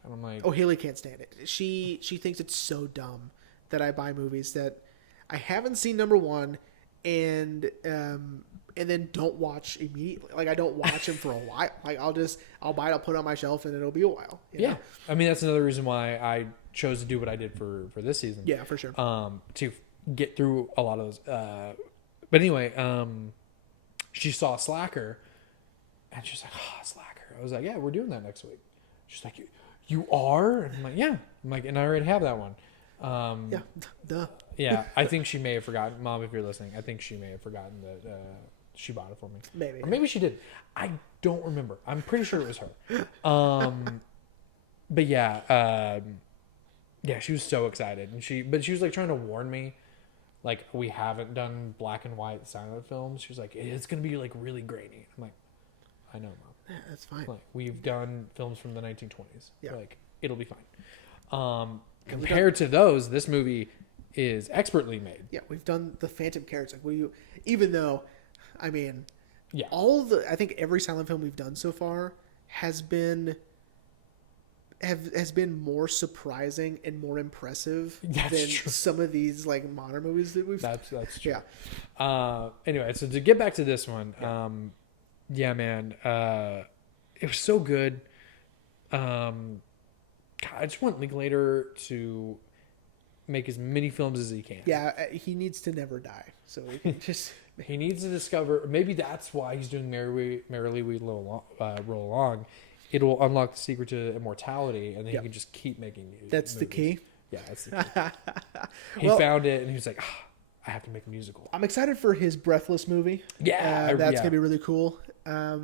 And I'm like... Oh, Haley can't stand it. She thinks it's so dumb that I buy movies that I haven't seen, number one, and and then don't watch immediately. Like, I don't watch them for a while. Like, I'll buy it, I'll put it on my shelf, and it'll be a while. You know? I mean, that's another reason why I chose to do what I did for this season. Yeah, for sure. To get through a lot of those. But anyway, she saw Slacker, and she's like, "Oh, Slacker." I was like, "Yeah, we're doing that next week." She's like, "You are?" And I'm like, "Yeah." I'm like, "And I already have that one." Yeah, duh. Yeah, I think she may have forgotten. Mom, if you're listening, I think she may have forgotten that she bought it for me. Maybe. Or maybe she did. I don't remember. I'm pretty sure it was her. But yeah, she was so excited, and she was like trying to warn me, like, we haven't done black and white silent films. She was like, it's gonna be like really grainy. I'm like, I know, Mom. Yeah, that's fine. Like, we've done films from the 1920s. Yeah. Like, it'll be fine. Compared to those, this movie is expertly made. Yeah, we've done the Phantom Carrots. Like, even though, I mean, Yeah. I think every silent film we've done so far has been more surprising and more impressive That's than true. some of these like modern movies that we've. That's true. Yeah. Anyway, so to get back to this one, man, it was so good. God, I just want Linklater to make as many films as he can. Yeah, he needs to never die. So we can just. He needs to discover. Maybe that's why he's doing Merrily We Roll Along. It'll unlock the secret to immortality, and then he can just keep making music. That's the key. Yeah, that's the key. He Well, found it, and he was like, I have to make a musical. I'm excited for his Breathless movie. Yeah, that's gonna be really cool. I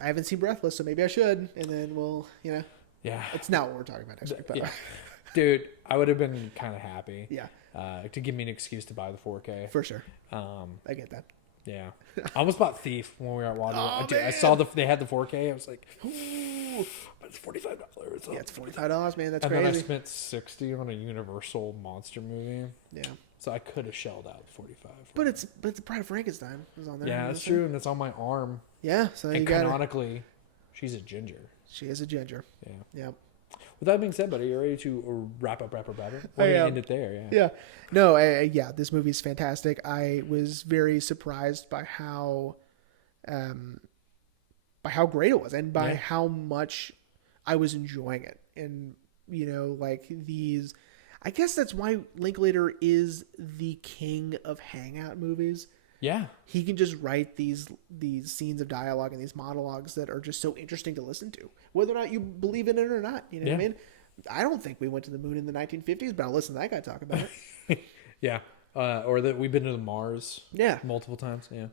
haven't seen Breathless, so maybe I should, and then we'll, Yeah. It's not what we're talking about next week. But Yeah. Dude, I would have been kind of happy. Yeah. To give me an excuse to buy the 4K. For sure. I get that. Yeah. I almost bought Thief when we were at Waterloo. Oh, I saw they had the 4K. I was like, ooh, but it's $45. Yeah, it's $45, man. That's and crazy. then I spent $60 on a Universal monster movie. Yeah. So I could have shelled out $45. But it's the Bride of Frankenstein is on there. Yeah, that's true, and it's on my arm. Yeah, so you And got canonically, she's a ginger. She is a ginger. Yeah. Yeah. With that being said, buddy, you ready to wrap up? We're I going to am. end it there. Yeah. Yeah. No, yeah, this movie is fantastic. I was very surprised by how great it was and by how much I was enjoying it. And, like these, I guess that's why Linklater is the king of hangout movies. Yeah. He can just write these scenes of dialogue and these monologues that are just so interesting to listen to, whether or not you believe in it or not. You know what I mean? I don't think we went to the moon in the 1950s, but I'll listen to that guy talk about it. Yeah. Or that we've been to the Mars. Yeah. Multiple times. Yeah.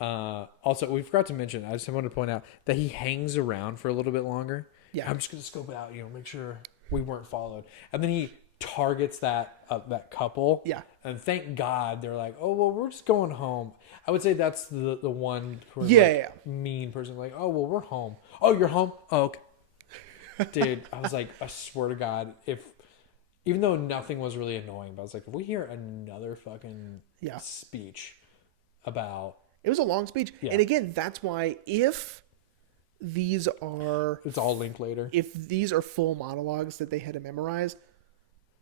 Also, we forgot to mention, I just wanted to point out that he hangs around for a little bit longer. Yeah. I'm just going to scope it out, make sure we weren't followed. And then he targets that couple. Yeah. And thank God they're like, oh, well, we're just going home. I would say that's the one mean person. Like, oh, well, we're home. Oh, you're home? Oh, okay. Dude, I was like, I swear to God, even though nothing was really annoying, but I was like, if we hear another fucking speech about... It was a long speech. Yeah. And again, that's why if these are... It's all Linklater. If these are full monologues that they had to memorize,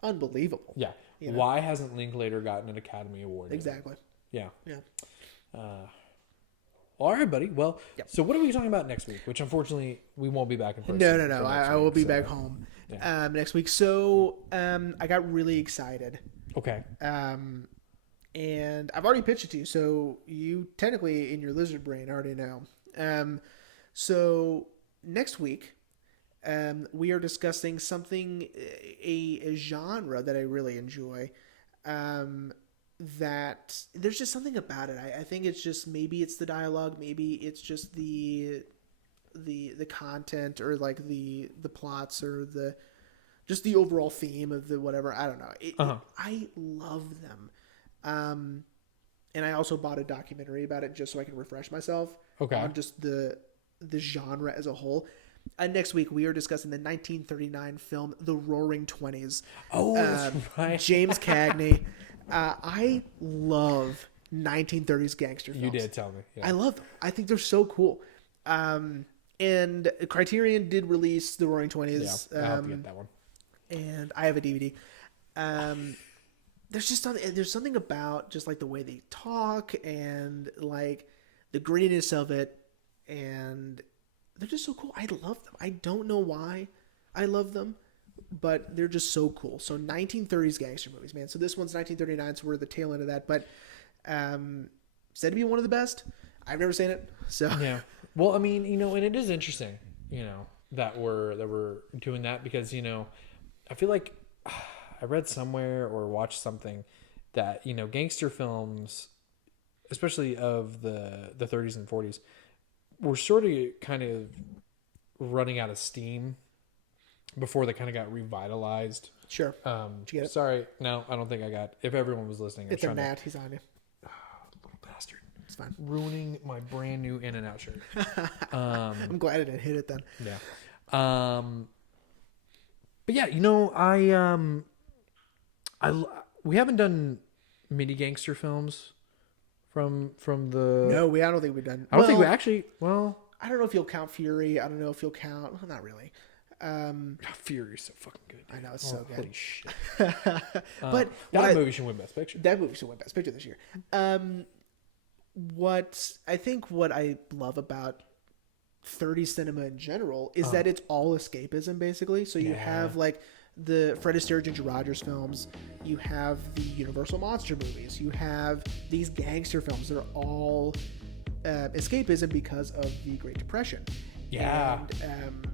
unbelievable. Yeah. Why hasn't Linklater gotten an Academy Award? Exactly. Yeah. Yeah. All right, buddy. Well, so what are we talking about next week? Which, unfortunately, we won't be back in person. No. I will be back home next week. So I got really excited. Okay. And I've already pitched it to you, so you technically, in your lizard brain, already know. So next week, we are discussing something, a genre that I really enjoy. That there's just something about it. I think it's just, maybe it's the dialogue, maybe it's just the content, or like the plots, or just the overall theme of the whatever. I don't know. I love them. And I also bought a documentary about it just so I can refresh myself on just the genre as a whole. Next week, we are discussing the 1939 film, The Roaring Twenties. Oh, that's right. James Cagney. I love 1930s gangster films. You did tell me. Yeah. I love them. I think they're so cool. And Criterion did release The Roaring Twenties. Yeah, I'll have to get that one. And I have a DVD. there's something about just like the way they talk and like the grittiness of it, and they're just so cool. I love them. I don't know why I love them, but they're just so cool. So 1930s gangster movies, man. So this one's 1939, so we're at the tail end of that, but said to be one of the best. I've never seen it, so yeah. Well, I mean, and it is interesting, that we're doing that because I feel like I read somewhere or watched something that gangster films, especially of the 30s and 40s, were sort of kind of running out of steam before they kind of got revitalized. Sure. Did you get it? Sorry, no, I don't think I got. If everyone was listening, it's a gnat. He's on you. Little bastard. It's fine. Ruining my brand new In and Out shirt. I'm glad I didn't hit it then. Yeah. But yeah, we haven't done mini gangster films from the. No, I don't think we've done. I don't think we actually. Well, I don't know if you'll count Fury. I don't know if you'll count. Well, not really. Fury's so fucking good. Dude. I know, it's so good. Holy shit! But that movie should win Best Picture. That movie should win Best Picture this year. What I love about 30s cinema in general is that it's all escapism, basically. So you have like the Fred Astaire, Ginger Rogers films, you have the Universal monster movies, you have these gangster films. They're all escapism because of the Great Depression. Yeah. And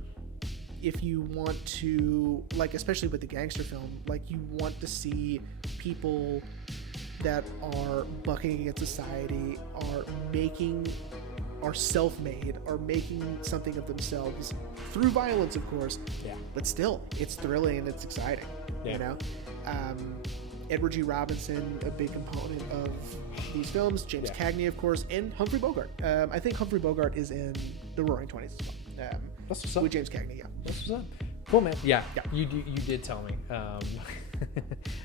if you want to, like, especially with the gangster film, like, you want to see people that are bucking against society, are self-made, are making something of themselves through violence, of course. Yeah. But still, it's thrilling and it's exciting. Yeah. Edward G. Robinson, a big component of these films. James Cagney, of course, and Humphrey Bogart. I think Humphrey Bogart is in The Roaring Twenties as well. That's what's up. With James Cagney, yeah. That's what's up. Cool, man. Yeah. You did tell me.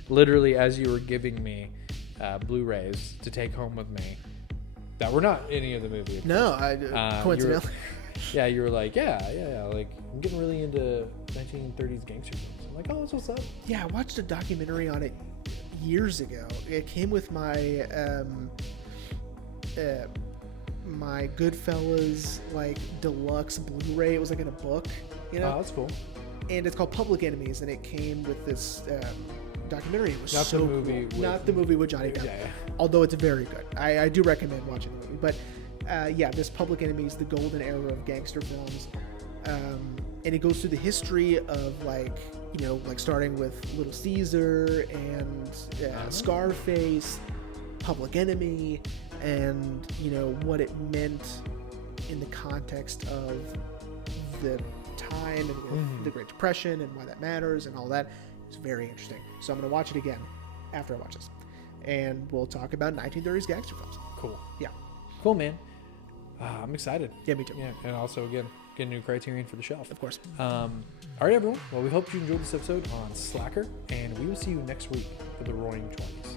Literally, as you were giving me Blu-rays to take home with me, that were not any of the movie. No, coincidentally. You were like, like, I'm getting really into 1930s gangster films. I'm like, oh, that's what's up. Yeah, I watched a documentary on it years ago. It came with my my Goodfellas like deluxe Blu-ray. It was like in a book, Oh, that's cool. And it's called Public Enemies, and it came with this documentary. It was not so the movie cool. Not the movie with Johnny Depp. Yeah. Although it's very good. I do recommend watching the movie. But this Public Enemies, the golden era of gangster films. And it goes through the history of like starting with Little Caesar and Scarface, Public Enemy, and what it meant in the context of the time and the Great Depression and why that matters and all that. It's very interesting. So I'm going to watch it again after I watch this. And we'll talk about 1930s gangster films. Cool. Yeah. Cool, man. I'm excited. Yeah, me too. Yeah, and also, again, get a new Criterion for the shelf. Of course. All right, everyone. Well, we hope you enjoyed this episode on Slacker, and we will see you next week for the Roaring 20s.